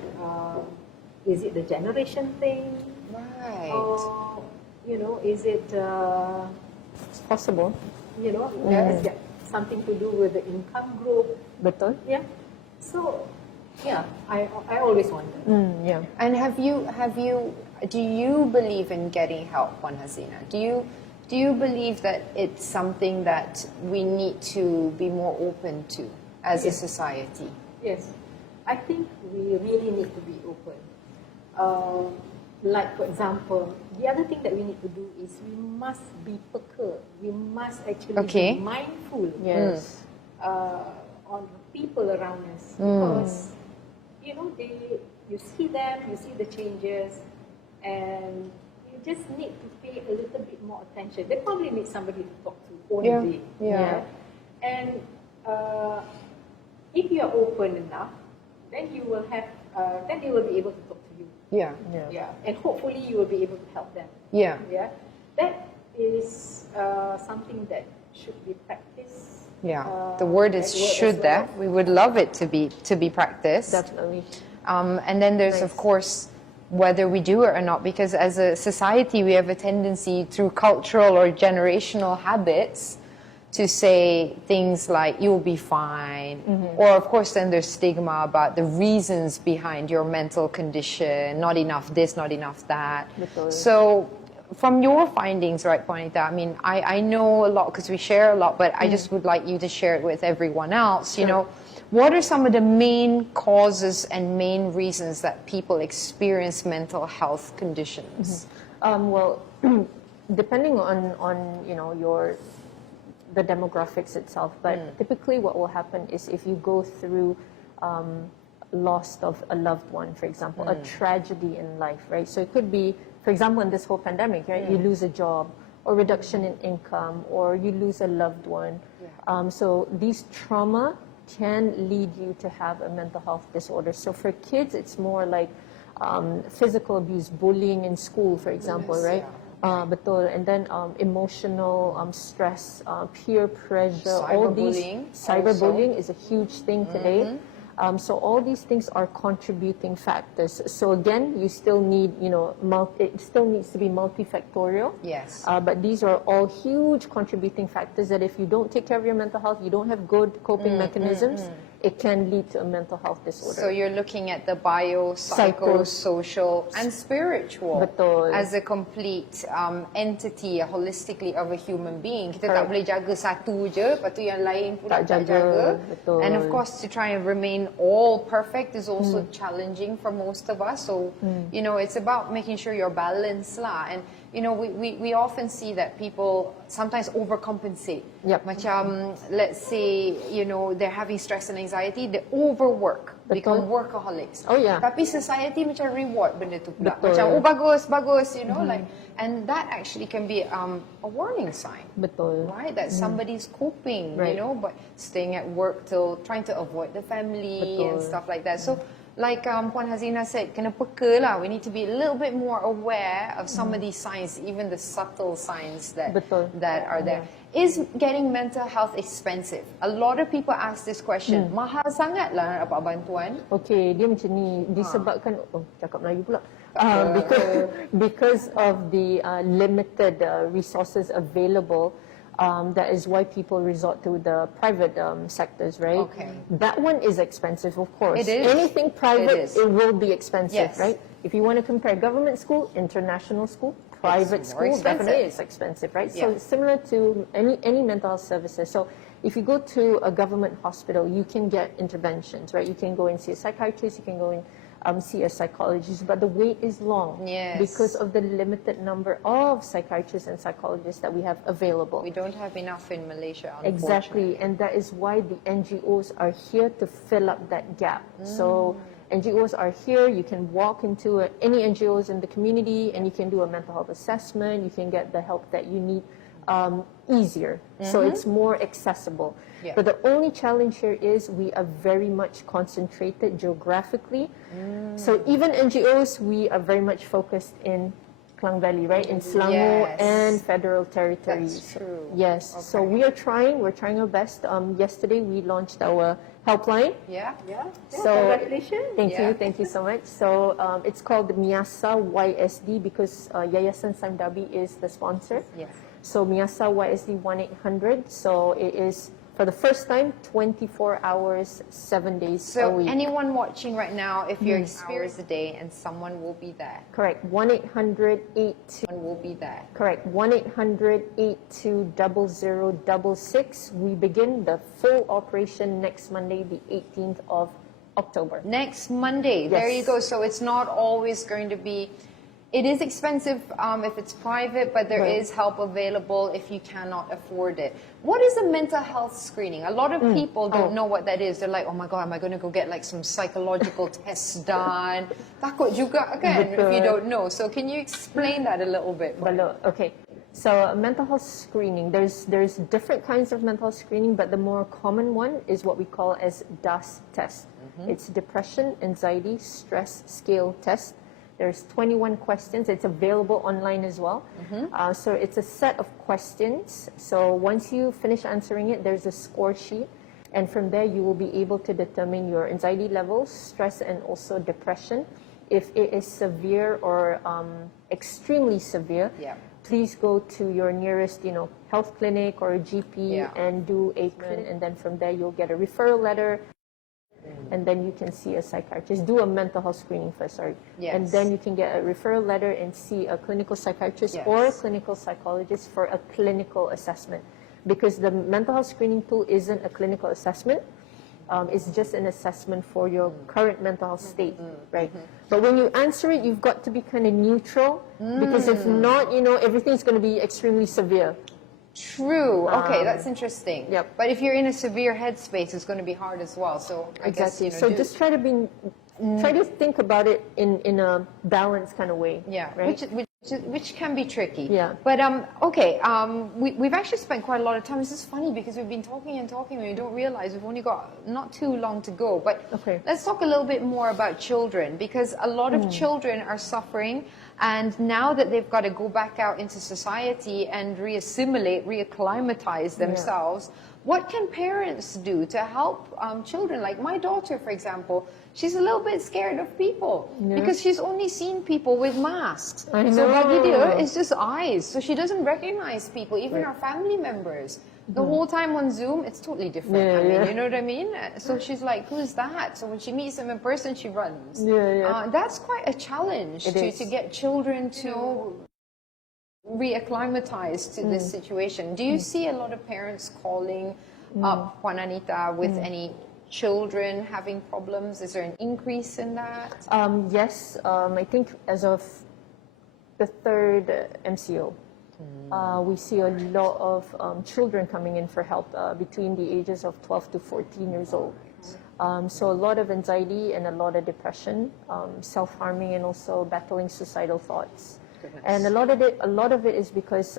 is it the generation thing? Right. Or, you know, is it, It's possible. you know, has got something to do with the income group? Betul? Yeah. So, yeah, I always wonder. Yeah. And do you believe in getting help, Puan Hazlinah? Do you believe that it's something that we need to be more open to as a society? Yes. I think we really need to be open. Like, for example, the other thing that we need to do is we must be peka. We must actually be mindful on the people around us. Because, you know, you see them, you see the changes, and you just need to pay a little bit more attention. They probably need somebody to talk to only. And if you are open enough, then you will have, then they will be able to talk to you. And hopefully you will be able to help them. That is something that should be practiced. The word is should there. We would love it to be practiced. Definitely. And then there's of course whether we do it or not, because as a society we have a tendency through cultural or generational habits to say things like you'll be fine, or of course then there's stigma about the reasons behind your mental condition, not enough this, not enough that. So from your findings, right, Anita, I mean, I know a lot because we share a lot, but I just would like you to share it with everyone else. You know, what are some of the main causes and main reasons that people experience mental health conditions? Well, depending on you know the demographics itself, but typically what will happen is if you go through loss of a loved one, for example, a tragedy in life, right? So it could be, for example, in this whole pandemic, right? You lose a job, or reduction in income, or you lose a loved one. So these trauma can lead you to have a mental health disorder. So for kids, it's more like physical abuse, bullying in school, for example, right? Betul. And then emotional stress, peer pressure, all these. Cyberbullying is a huge thing today. So all these things are contributing factors. So again, you still need, you know, it still needs to be multifactorial. Yes. But these are all huge contributing factors that if you don't take care of your mental health, you don't have good coping mechanisms, it can lead to a mental health disorder. So you're looking at the bio, psychosocial, and spiritual Betul. as a complete entity, holistically of a human being. Kita tak boleh jaga satu je, lepas tu yang lain pula tak jaga. Betul. And of course, to try and remain all perfect is also challenging for most of us. So, you know, it's about making sure you're balanced lah. And you know, we often see that people sometimes overcompensate. Yep. Macam, let's say, you know, they're having stress and anxiety, they overwork, become workaholics. Oh, yeah. Tapi society macam reward benda tu pula. Betul. Macam, oh bagus, you know, like, and that actually can be a warning sign. Betul. Right? That somebody's coping, Right. you know, but staying at work till trying to avoid the family and Betul. stuff like that. So, like Puan Hazlinah said, kena peka lah. We need to be a little bit more aware of some of these signs, even the subtle signs that Betul. that are there. Is getting mental health expensive? A lot of people ask this question. Mahal sangat lah nak dapat bantuan. Okay, dia macam ni disebabkan cakap Melayu pula. Because of the limited resources available. That is why people resort to the private sectors, right? Okay. That one is expensive, of course. It is. Anything private, It is. it will be expensive, Yes. right? If you want to compare government school, international school, private It's more school, definitely expensive. it's expensive, right? Yeah. So it's similar to any mental health services. So if you go to a government hospital, you can get interventions, right? You can go and see a psychiatrist, you can go and see a psychologist, but the wait is long Yes. because of the limited number of psychiatrists and psychologists that we have available. We don't have enough in Malaysia, Exactly, and that is why the NGOs are here to fill up that gap. So NGOs are here, you can walk into any NGOs in the community and you can do a mental health assessment, you can get the help that you need easier. So it's more accessible. Yeah. But the only challenge here is we are very much concentrated geographically. So even NGOs, we are very much focused in Klang Valley, right? In Selangor Yes. and Federal Territories. That's true. Yes. So we're trying our best. Yesterday we launched our helpline. Yeah. So Congratulations. Thank Yeah. you so much. So it's called the MIASA YSD because Yayasan Samdabi is the sponsor. Yes. So MIASA YSD 1-800. So it is for the first time 24 hours, 7 days a So week. anyone watching right now, if you're experienced a day and someone will be there. Correct. 1-800-82. Someone will be there. Correct. 1-800-82-0066. We begin the full operation next Monday, the 18th of October. Next Monday. There you Yes. go. So it's not always going to be. It is expensive if it's private, but there Right. is help available if you cannot afford it. What is a mental health screening? A lot of people don't know what that is. They're like, oh my God, am I going to go get like some psychological tests done? Takut juga kan if you don't know. So can you explain that a little bit? Balot. Okay. So mental health screening, there's different kinds of mental health screening, but the more common one is what we call as DAS test. It's depression, anxiety, stress scale test. There's 21 questions. It's available online as well. So it's a set of questions. So once you finish answering it, there's a score sheet. And from there, you will be able to determine your anxiety levels, stress, and also depression. If it is severe or extremely severe, Yeah. please go to your nearest, health clinic or a GP Yeah. and do a clinic. And then from there, you'll get a referral letter. And then you can see a psychiatrist. Do a mental health screening first, sorry. Yes. And then you can get a referral letter and see a clinical psychiatrist Yes. or a clinical psychologist for a clinical assessment. Because the mental health screening tool isn't a clinical assessment. It's just an assessment for your current mental health state, right? But when you answer it, you've got to be kind of neutral. Because if not, everything's going to be extremely severe. True. Okay, that's interesting. Yep. But if you're in a severe headspace, it's going to be hard as well. So I Exactly. guess, So just try to think about it in a balanced kind of way. yeah, Right. which can be tricky. Yeah. But okay, we've actually spent quite a lot of time. This is funny because we've been talking and talking, and we don't realize we've only got not too long to go. But Okay. let's talk a little bit more about children, because a lot of children are suffering. And now that they've got to go back out into society and reassimilate, reacclimatize themselves, what can parents do to help children? Like my daughter, for example, she's a little bit scared of people because she's only seen people with masks. I So know. bagi dia, it's just eyes. So she doesn't recognize people, even our family members. The whole time on Zoom, it's totally different. Yeah, I mean, yeah. you know what I mean? So she's like, who's that? So when she meets them in person, she runs. Yeah. That's quite a challenge to get children to reacclimatize to this situation. Do you see a lot of parents calling up Puan Anita with any children having problems? Is there an increase in that? Yes, I think as of the third MCO, we see a lot of children coming in for help between the ages of 12 to 14 years old. So a lot of anxiety and a lot of depression, self-harming, and also battling suicidal thoughts. Goodness. And a lot of it is because,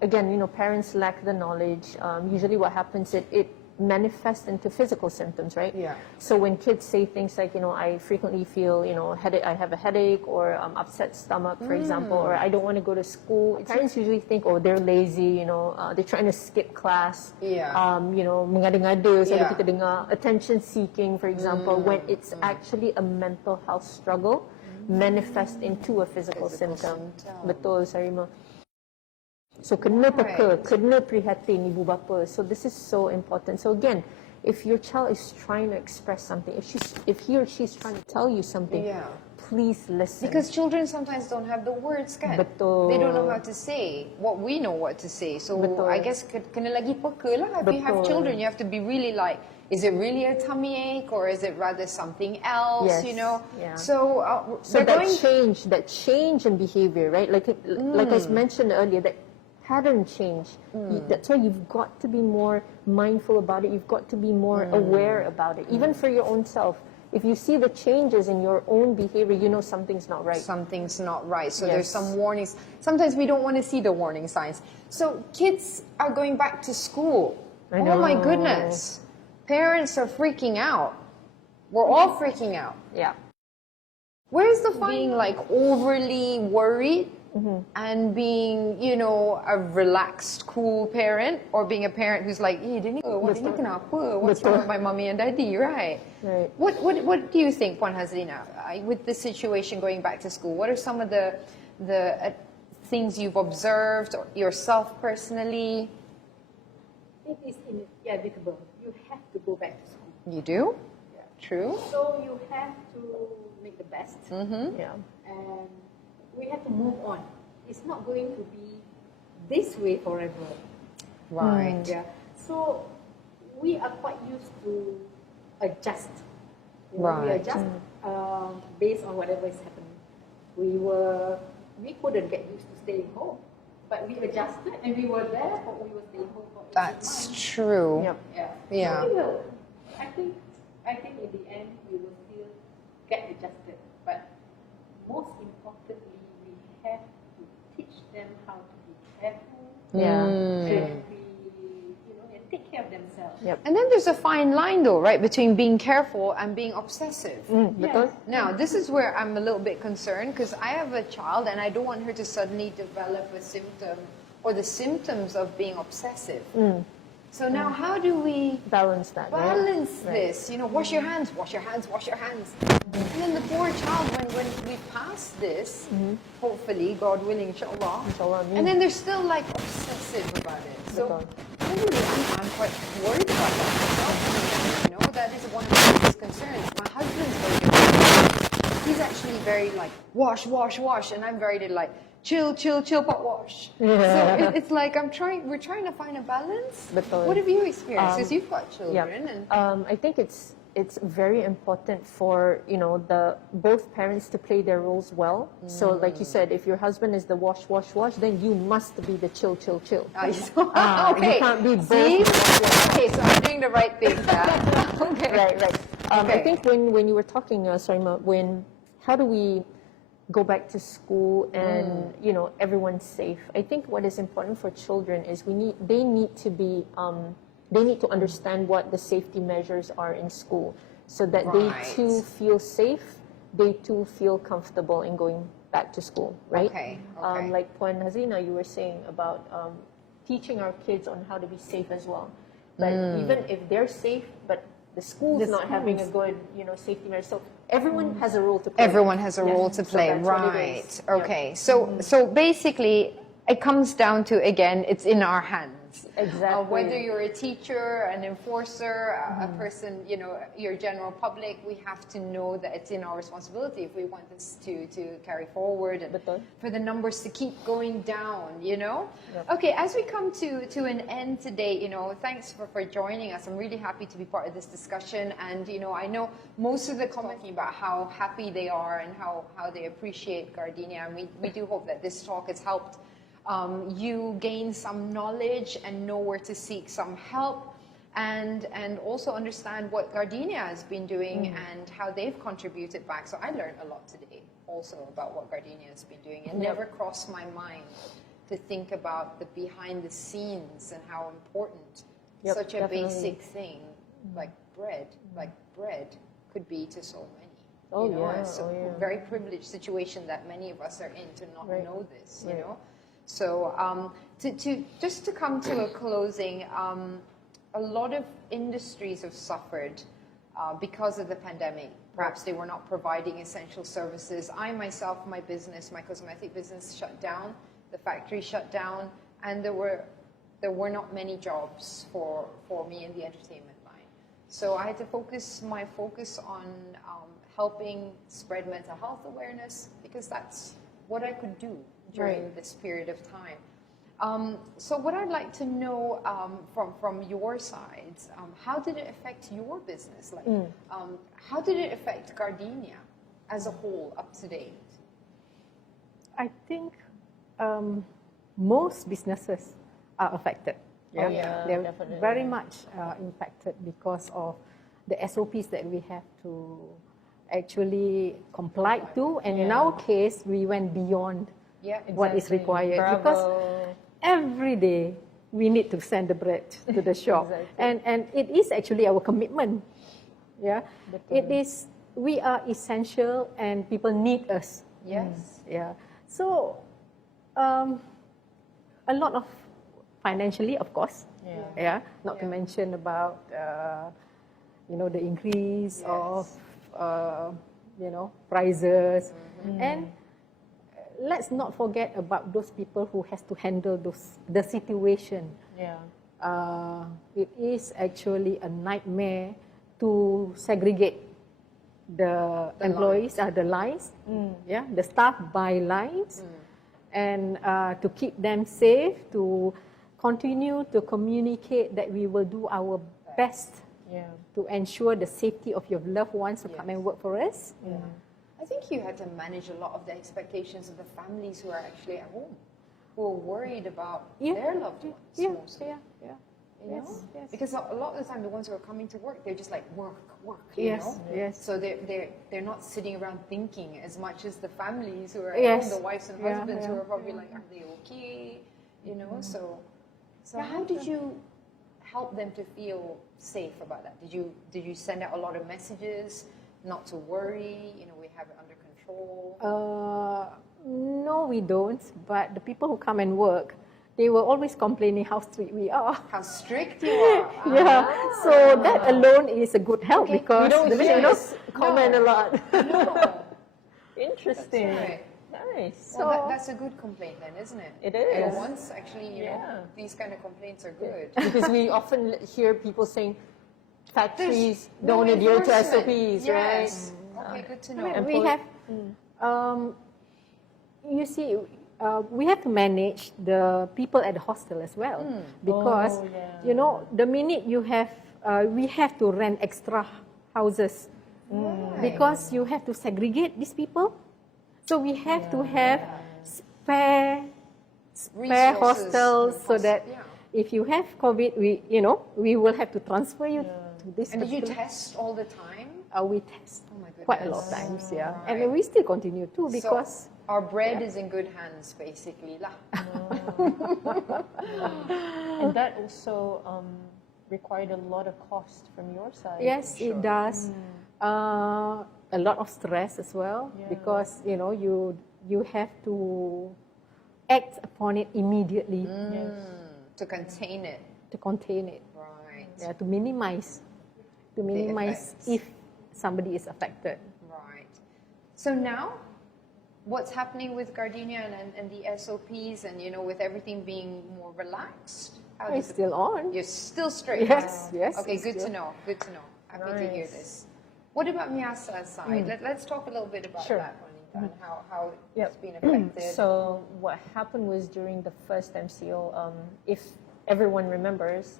again, you know, parents lack the knowledge. Usually what happens, it manifests into physical symptoms, right? Yeah. So when kids say things like, you know, I frequently feel, you know, I have a headache, or upset stomach, for example, or I don't want to go to school. Parents usually think, oh, they're lazy, you know, they're trying to skip class. Yeah. You know, mengada-ngada, selalu Yeah. kita dengar attention seeking, for example, when it's actually a mental health struggle manifest into a physical symptom. Betul, Sarimah. So kena peka, kena prihatin ibu bapa. So this is so important. So again, if your child is trying to express something, if he or she is trying to tell you something, please listen. Because children sometimes don't have the words, kan? Betul. They don't know how to say what we know what to say. So Betul. I guess kena lagi peka lah. If you have Betul. children, you have to be really like, is it really a tummy ache, or is it rather something else? Yes. You know. Yeah. So So they're going. that change in behavior, right? Like I mentioned earlier, that pattern change. That's why you've got to be more mindful about it. You've got to be more aware about it, even for your own self. If you see the changes in your own behavior, you know something's not right. Something's not right. So Yes. there's some warnings. Sometimes we don't want to see the warning signs. So kids are going back to school. I Oh my know. goodness. Parents are freaking out. We're all freaking out. Yeah. Where's the being like overly worried and being, you know, a relaxed, cool parent, or being a parent who's like, eh, ini kenapa? What's wrong with my mommy and daddy, right? Right. What do you think, Puan Hazlinah, with the situation going back to school? What are some of the things you've observed or yourself personally? It is inevitable. You have to go back to school. You do? Yeah. True. So you have to make the best. Yeah. And we have to move on. It's not going to be this way forever. Right. Yeah. So we are quite used to adjust. You know, we Right. adjust based on whatever is happening. We couldn't get used to staying home, but we adjusted and we were there, but we were staying home for 18 That's months. true. Yep. Yeah. Yeah. So we will. I think in the end we will still get adjusted. But most importantly, we have to teach them how to be careful Yeah. and take care of themselves. Yep. And then there's a fine line though, right, between being careful and being obsessive. Betul. Now, this is where I'm a little bit concerned, because I have a child and I don't want her to suddenly develop a symptom or the symptoms of being obsessive. So now how do we Balance that, right? balance this? You know, wash your hands, wash your hands, wash your hands. And then the poor child, when we pass this, hopefully, God willing, inshallah, Inshallah, and then they're still like obsessive about it. So really, I'm quite worried about that myself. You know, that is one of my biggest concerns. My husband's very different. He's actually very like, wash, wash, wash. And I'm very like, chill, chill, chill, but wash. So it's like we're trying to find a balance. Betul. What have you experienced? Because you've got children. And I think it's very important for, you know, both parents to play their roles well. So like you said, if your husband is the wash, wash, wash, then you must be the chill, chill, chill. okay. You can't be both. See? Okay, so I'm doing the right thing. Okay. Right. I Okay. think when you were talking, Sarimah, how do we go back to school and you know everyone's safe? I think what is important for children is they need to understand what the safety measures are in school, so that they too feel safe, they too feel comfortable in going back to school, right? Okay. Like Puan Hazlinah, you were saying about teaching our kids on how to be safe as well. But even if they're safe, but the school's not having a good, you know, safety measure, so everyone has a role to play. Everyone has a role to So play, that's what it right? is. Okay, so basically, it comes down to, again, it's in our hands. Exactly. Whether you're a teacher, an enforcer, a person, you know, your general public, we have to know that it's in our responsibility if we want this to carry forward and Betul. for the numbers to keep going down, you know? Okay, as we come to an end today, you know, thanks for joining us. I'm really happy to be part of this discussion. And, you know, I know most of the commenting about how happy they are and how they appreciate Gardenia. And we do hope that this talk has helped you gain some knowledge and know where to seek some help. And also understand what Gardenia has been doing and how they've contributed back. So I learned a lot today also about what Gardenia has been doing. It never crossed my mind to think about the behind the scenes and how important such a basic thing like bread could be to so many. You know, it's a very privileged situation that many of us are in to not know this, you know. So just to come to a closing, a lot of industries have suffered because of the pandemic. Perhaps they were not providing essential services. I myself, my business, my cosmetic business shut down, the factory shut down, and there were not many jobs for me in the entertainment line. So I had to focus on helping spread mental health awareness, because that's what I could do during this period of time. So what I'd like to know from your side, how did it affect your business? Like, how did it affect Gardenia as a whole up to date? I think most businesses are affected. They're definitely. very much impacted because of the SOPs that we have to actually comply to. And in our case, we went beyond what is required. Bravo. Because every day we need to send the bread to the shop. And it is actually our commitment. Yeah, it is. We are essential and people need us. Yes. Yeah. So, a lot of financially, of course. Yeah. Not to mention about, you know, the increase of, you know, prices. And let's not forget about those people who has to handle the situation. It is actually a nightmare to segregate the employees, the lines, the staff by lines, and to keep them safe, to continue to communicate that we will do our best to ensure the safety of your loved ones who come and work for us. I think you had to manage a lot of the expectations of the families who are actually at home, who are worried about their loved ones mostly. You know? Because a lot of the time, the ones who are coming to work, they're just like work, you know? So they're not sitting around thinking as much as the families who are at home, the wives and husbands who are probably like, are they okay? You know, so how did you help them to feel safe about that? Did you send out a lot of messages, not to worry, you know, we have it under control? No, we don't. But the people who come and work, they were always complaining how strict we are. How strict you are. So that alone is a good help because we don't hear this comment a lot. Interesting. That's right. Nice. Well, that's a good complaint then, isn't it? It is. For once, actually, you know, these kind of complaints are good. Because we often hear people saying factories don't adhere to SOPs, right? Okay, good to know. We have, you see, we have to manage the people at the hostel as well because, you know, the minute you have, we have to rent extra houses because you have to segregate these people. So we have to have spare hostels so that if you have COVID, we will have to transfer you to this. And did you test all the time? We test Oh my goodness. quite a lot of times, Right. and we still continue to because our bread is in good hands, basically, lah. And that also required a lot of cost from your side. yes, it does. A lot of stress as well because you have to act upon it immediately To contain it. to contain it. Right. To minimize if effects. somebody is affected. Right. So now, what's happening with Gardenia and the SOPs and, you know, with everything being more relaxed? How It's does still on. You're still straight? Yes, yes. Okay, it's good to still- know, good to know. Happy to hear Nice. this. What about MIASA's side? Let's talk a little bit about Sure. that, Anita, and how Yep. it's been affected. So what happened was during the first MCO, if everyone remembers,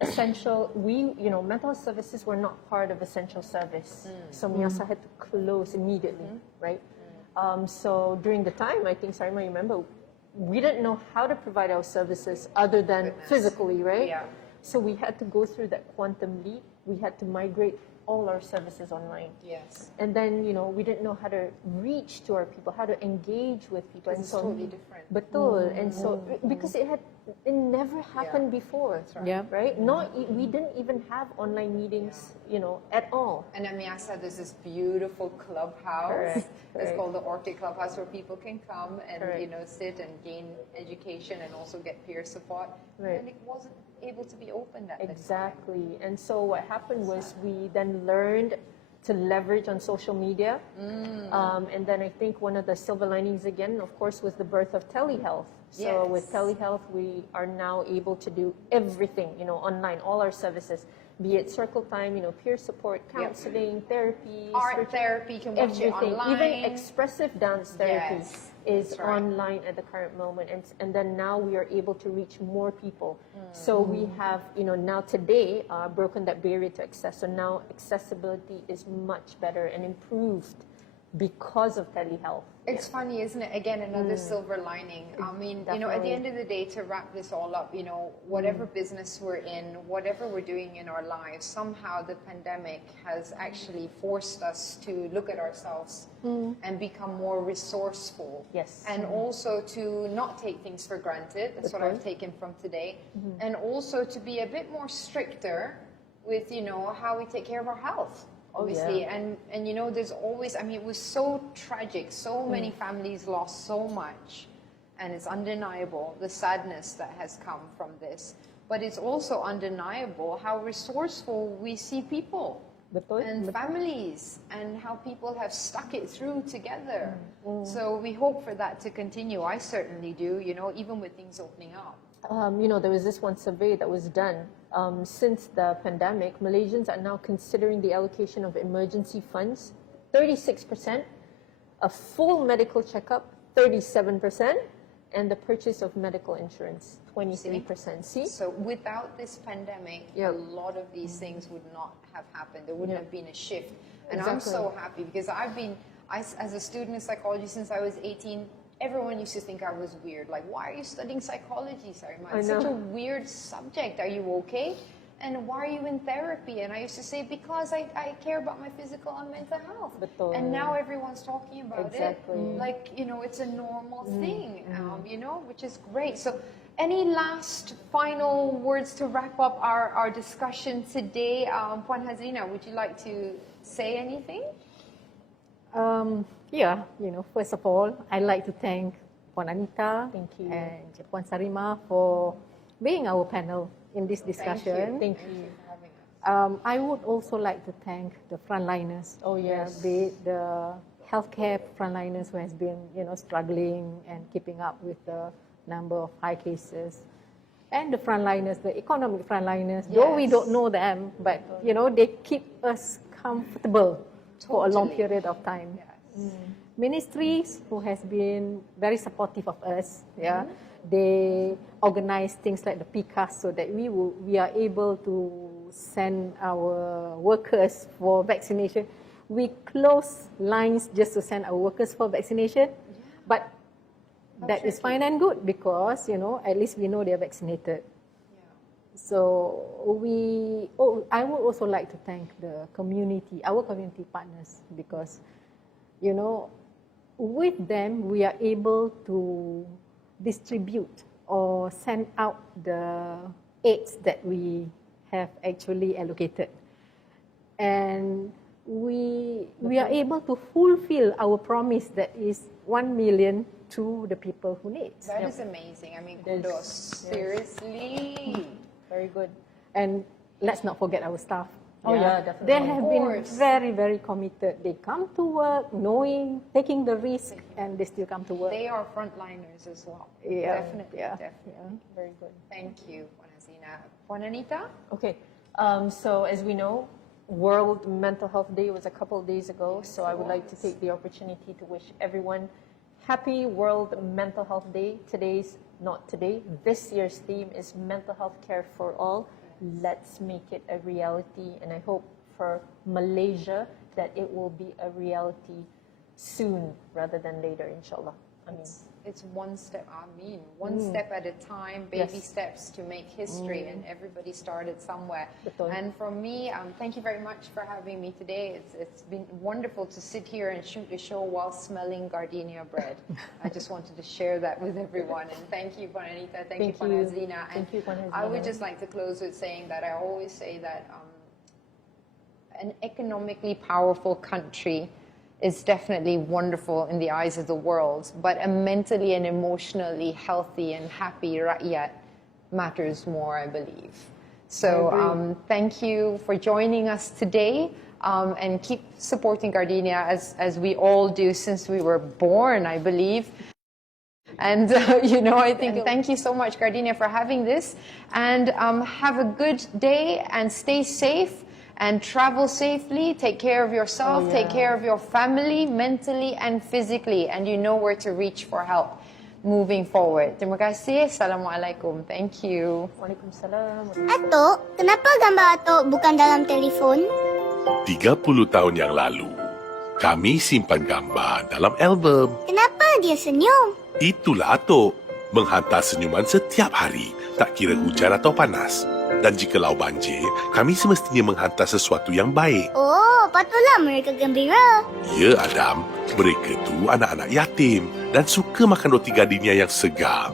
mental health services were not part of essential service. So MIASA had to close immediately, right? So during the time, I think Sarimah, remember, we didn't know how to provide our services other than Goodness. physically, right? Yeah. So we had to go through that quantum leap. We had to migrate all our services online. Yes. And then, we didn't know how to reach to our people, how to engage with people. And It's totally different. Betul. And so, because it never happened before. That's right. Yeah. Right? We didn't even have online meetings, at all. And at MIASA, there's this beautiful clubhouse. Correct, It's correct. called the Orchid Clubhouse, where people can come and Correct. sit and gain education and also get peer support. Right. And it wasn't able to be opened at the time. Exactly. And so what happened was we then learned to leverage on social media. And then I think one of the silver linings again, of course, was the birth of telehealth. So with Yes. telehealth, we are now able to do everything, online, all our services, be it circle time, peer support, counseling, therapy, Art spiritual- therapy, you can watch it everything. online. Even expressive dance therapy Yes, is that's right. online at the current moment. And then now we are able to reach more people. So we have, now today, broken that barrier to access. So now accessibility is much better and improved because of telehealth. It's funny, isn't it? Again, another silver lining. I mean, at the Definitely. end of the day, to wrap this all up, whatever business we're in, whatever we're doing in our lives, somehow the pandemic has actually forced us to look at ourselves and become more resourceful. Yes. And also to not take things for granted. That's what I've taken from today. And also to be a bit more stricter with, how we take care of our health. Obviously, yeah. and there's always, it was so tragic. So many families lost so much, and it's undeniable the sadness that has come from this. But it's also undeniable how resourceful we see people Betul. and families, and how people have stuck it through together. So we hope for that to continue. I certainly do. Even with things opening up. There was this one survey that was done. Since the pandemic, Malaysians are now considering the allocation of emergency funds, 36%, a full medical checkup, 37%, and the purchase of medical insurance, 23%. See? So without this pandemic, Yeah. a lot of these things would not have happened. There wouldn't have been a shift. And I'm Exactly. so happy because as a student of psychology since I was 18, everyone used to think I was weird. Like, why are you studying psychology, Sarimah? It's such a weird subject. Are you okay? And why are you in therapy? And I used to say, because I care about my physical and mental health. Betul. And now everyone's talking about Exactly. it. Like, it's a normal thing, which is great. So any last final words to wrap up our discussion today? Puan Hazlinah, would you like to say anything? First of all, I'd like to thank Puan Anita Thank you. and Puan Sarimah for being our panel in this discussion. Thank you. For having us. I would also like to thank the frontliners. Oh, yes. Be it the healthcare frontliners who has been, struggling and keeping up with the number of high cases. And the frontliners, the economic frontliners, though we Yes. don't know them, but, they keep us comfortable for a long Totally. period of time. Yes. Ministries who has been very supportive of us, they organize things like the PCAS so that we are able to send our workers for vaccination. We close lines just to send our workers for vaccination, but that is fine and good because at least we know they are vaccinated. So I would also like to thank the community, our community partners, because with them we are able to distribute or send out the aids that we have actually allocated, and we are able to fulfill our promise that is 1 million to the people who need. That is amazing. Kudos. Seriously. Very good. And let's not forget our staff. Oh yeah, definitely. They have been course. very, very committed. They come to work knowing, taking the risk, and they still come to work. They are frontliners as well. Yeah, Definitely, yeah, definitely. Very good. Thank you, Puan Hazlinah. Puan Anita? Okay, so as we know, World Mental Health Day was a couple of days ago, so I would like to take the opportunity to wish everyone happy World Mental Health Day. This year's theme is mental health care for all. Let's make it a reality, and I hope for Malaysia that it will be a reality soon rather than later, inshallah. I mean, It's one step, one step at a time, baby steps to make history, and everybody started somewhere. Betul. And for me, thank you very much for having me today. It's been wonderful to sit here and shoot a show while smelling gardenia bread. I just wanted to share that with everyone. And thank you, Puan Anita. Thank you, Puan Hazlinah. Thank you, Puan I would Hazlinah. just like to close with saying that I always say that an economically powerful country is definitely wonderful in the eyes of the world, but a mentally and emotionally healthy and happy rakyat matters more, I believe. So thank you for joining us today, and keep supporting Gardenia as we all do since we were born, I believe. And, I think, thank you so much, Gardenia, for having this. And have a good day and stay safe. And travel safely, take care of yourself, take care of your family, mentally and physically, and you know where to reach for help moving forward. Terima kasih. Assalamualaikum. Thank you. Waalaikumsalam. Ato, kenapa gambar Ato bukan dalam telefon? 30 tahun yang lalu, kami simpan gambar dalam album. Kenapa dia senyum? Itulah Atok, menghantar senyuman setiap hari, tak kira hujan atau panas. Dan jikalau banjir, kami semestinya menghantar sesuatu yang baik. Oh, patutlah mereka gembira. Ya, Adam, mereka tu anak-anak yatim dan suka makan roti gardenia yang segar.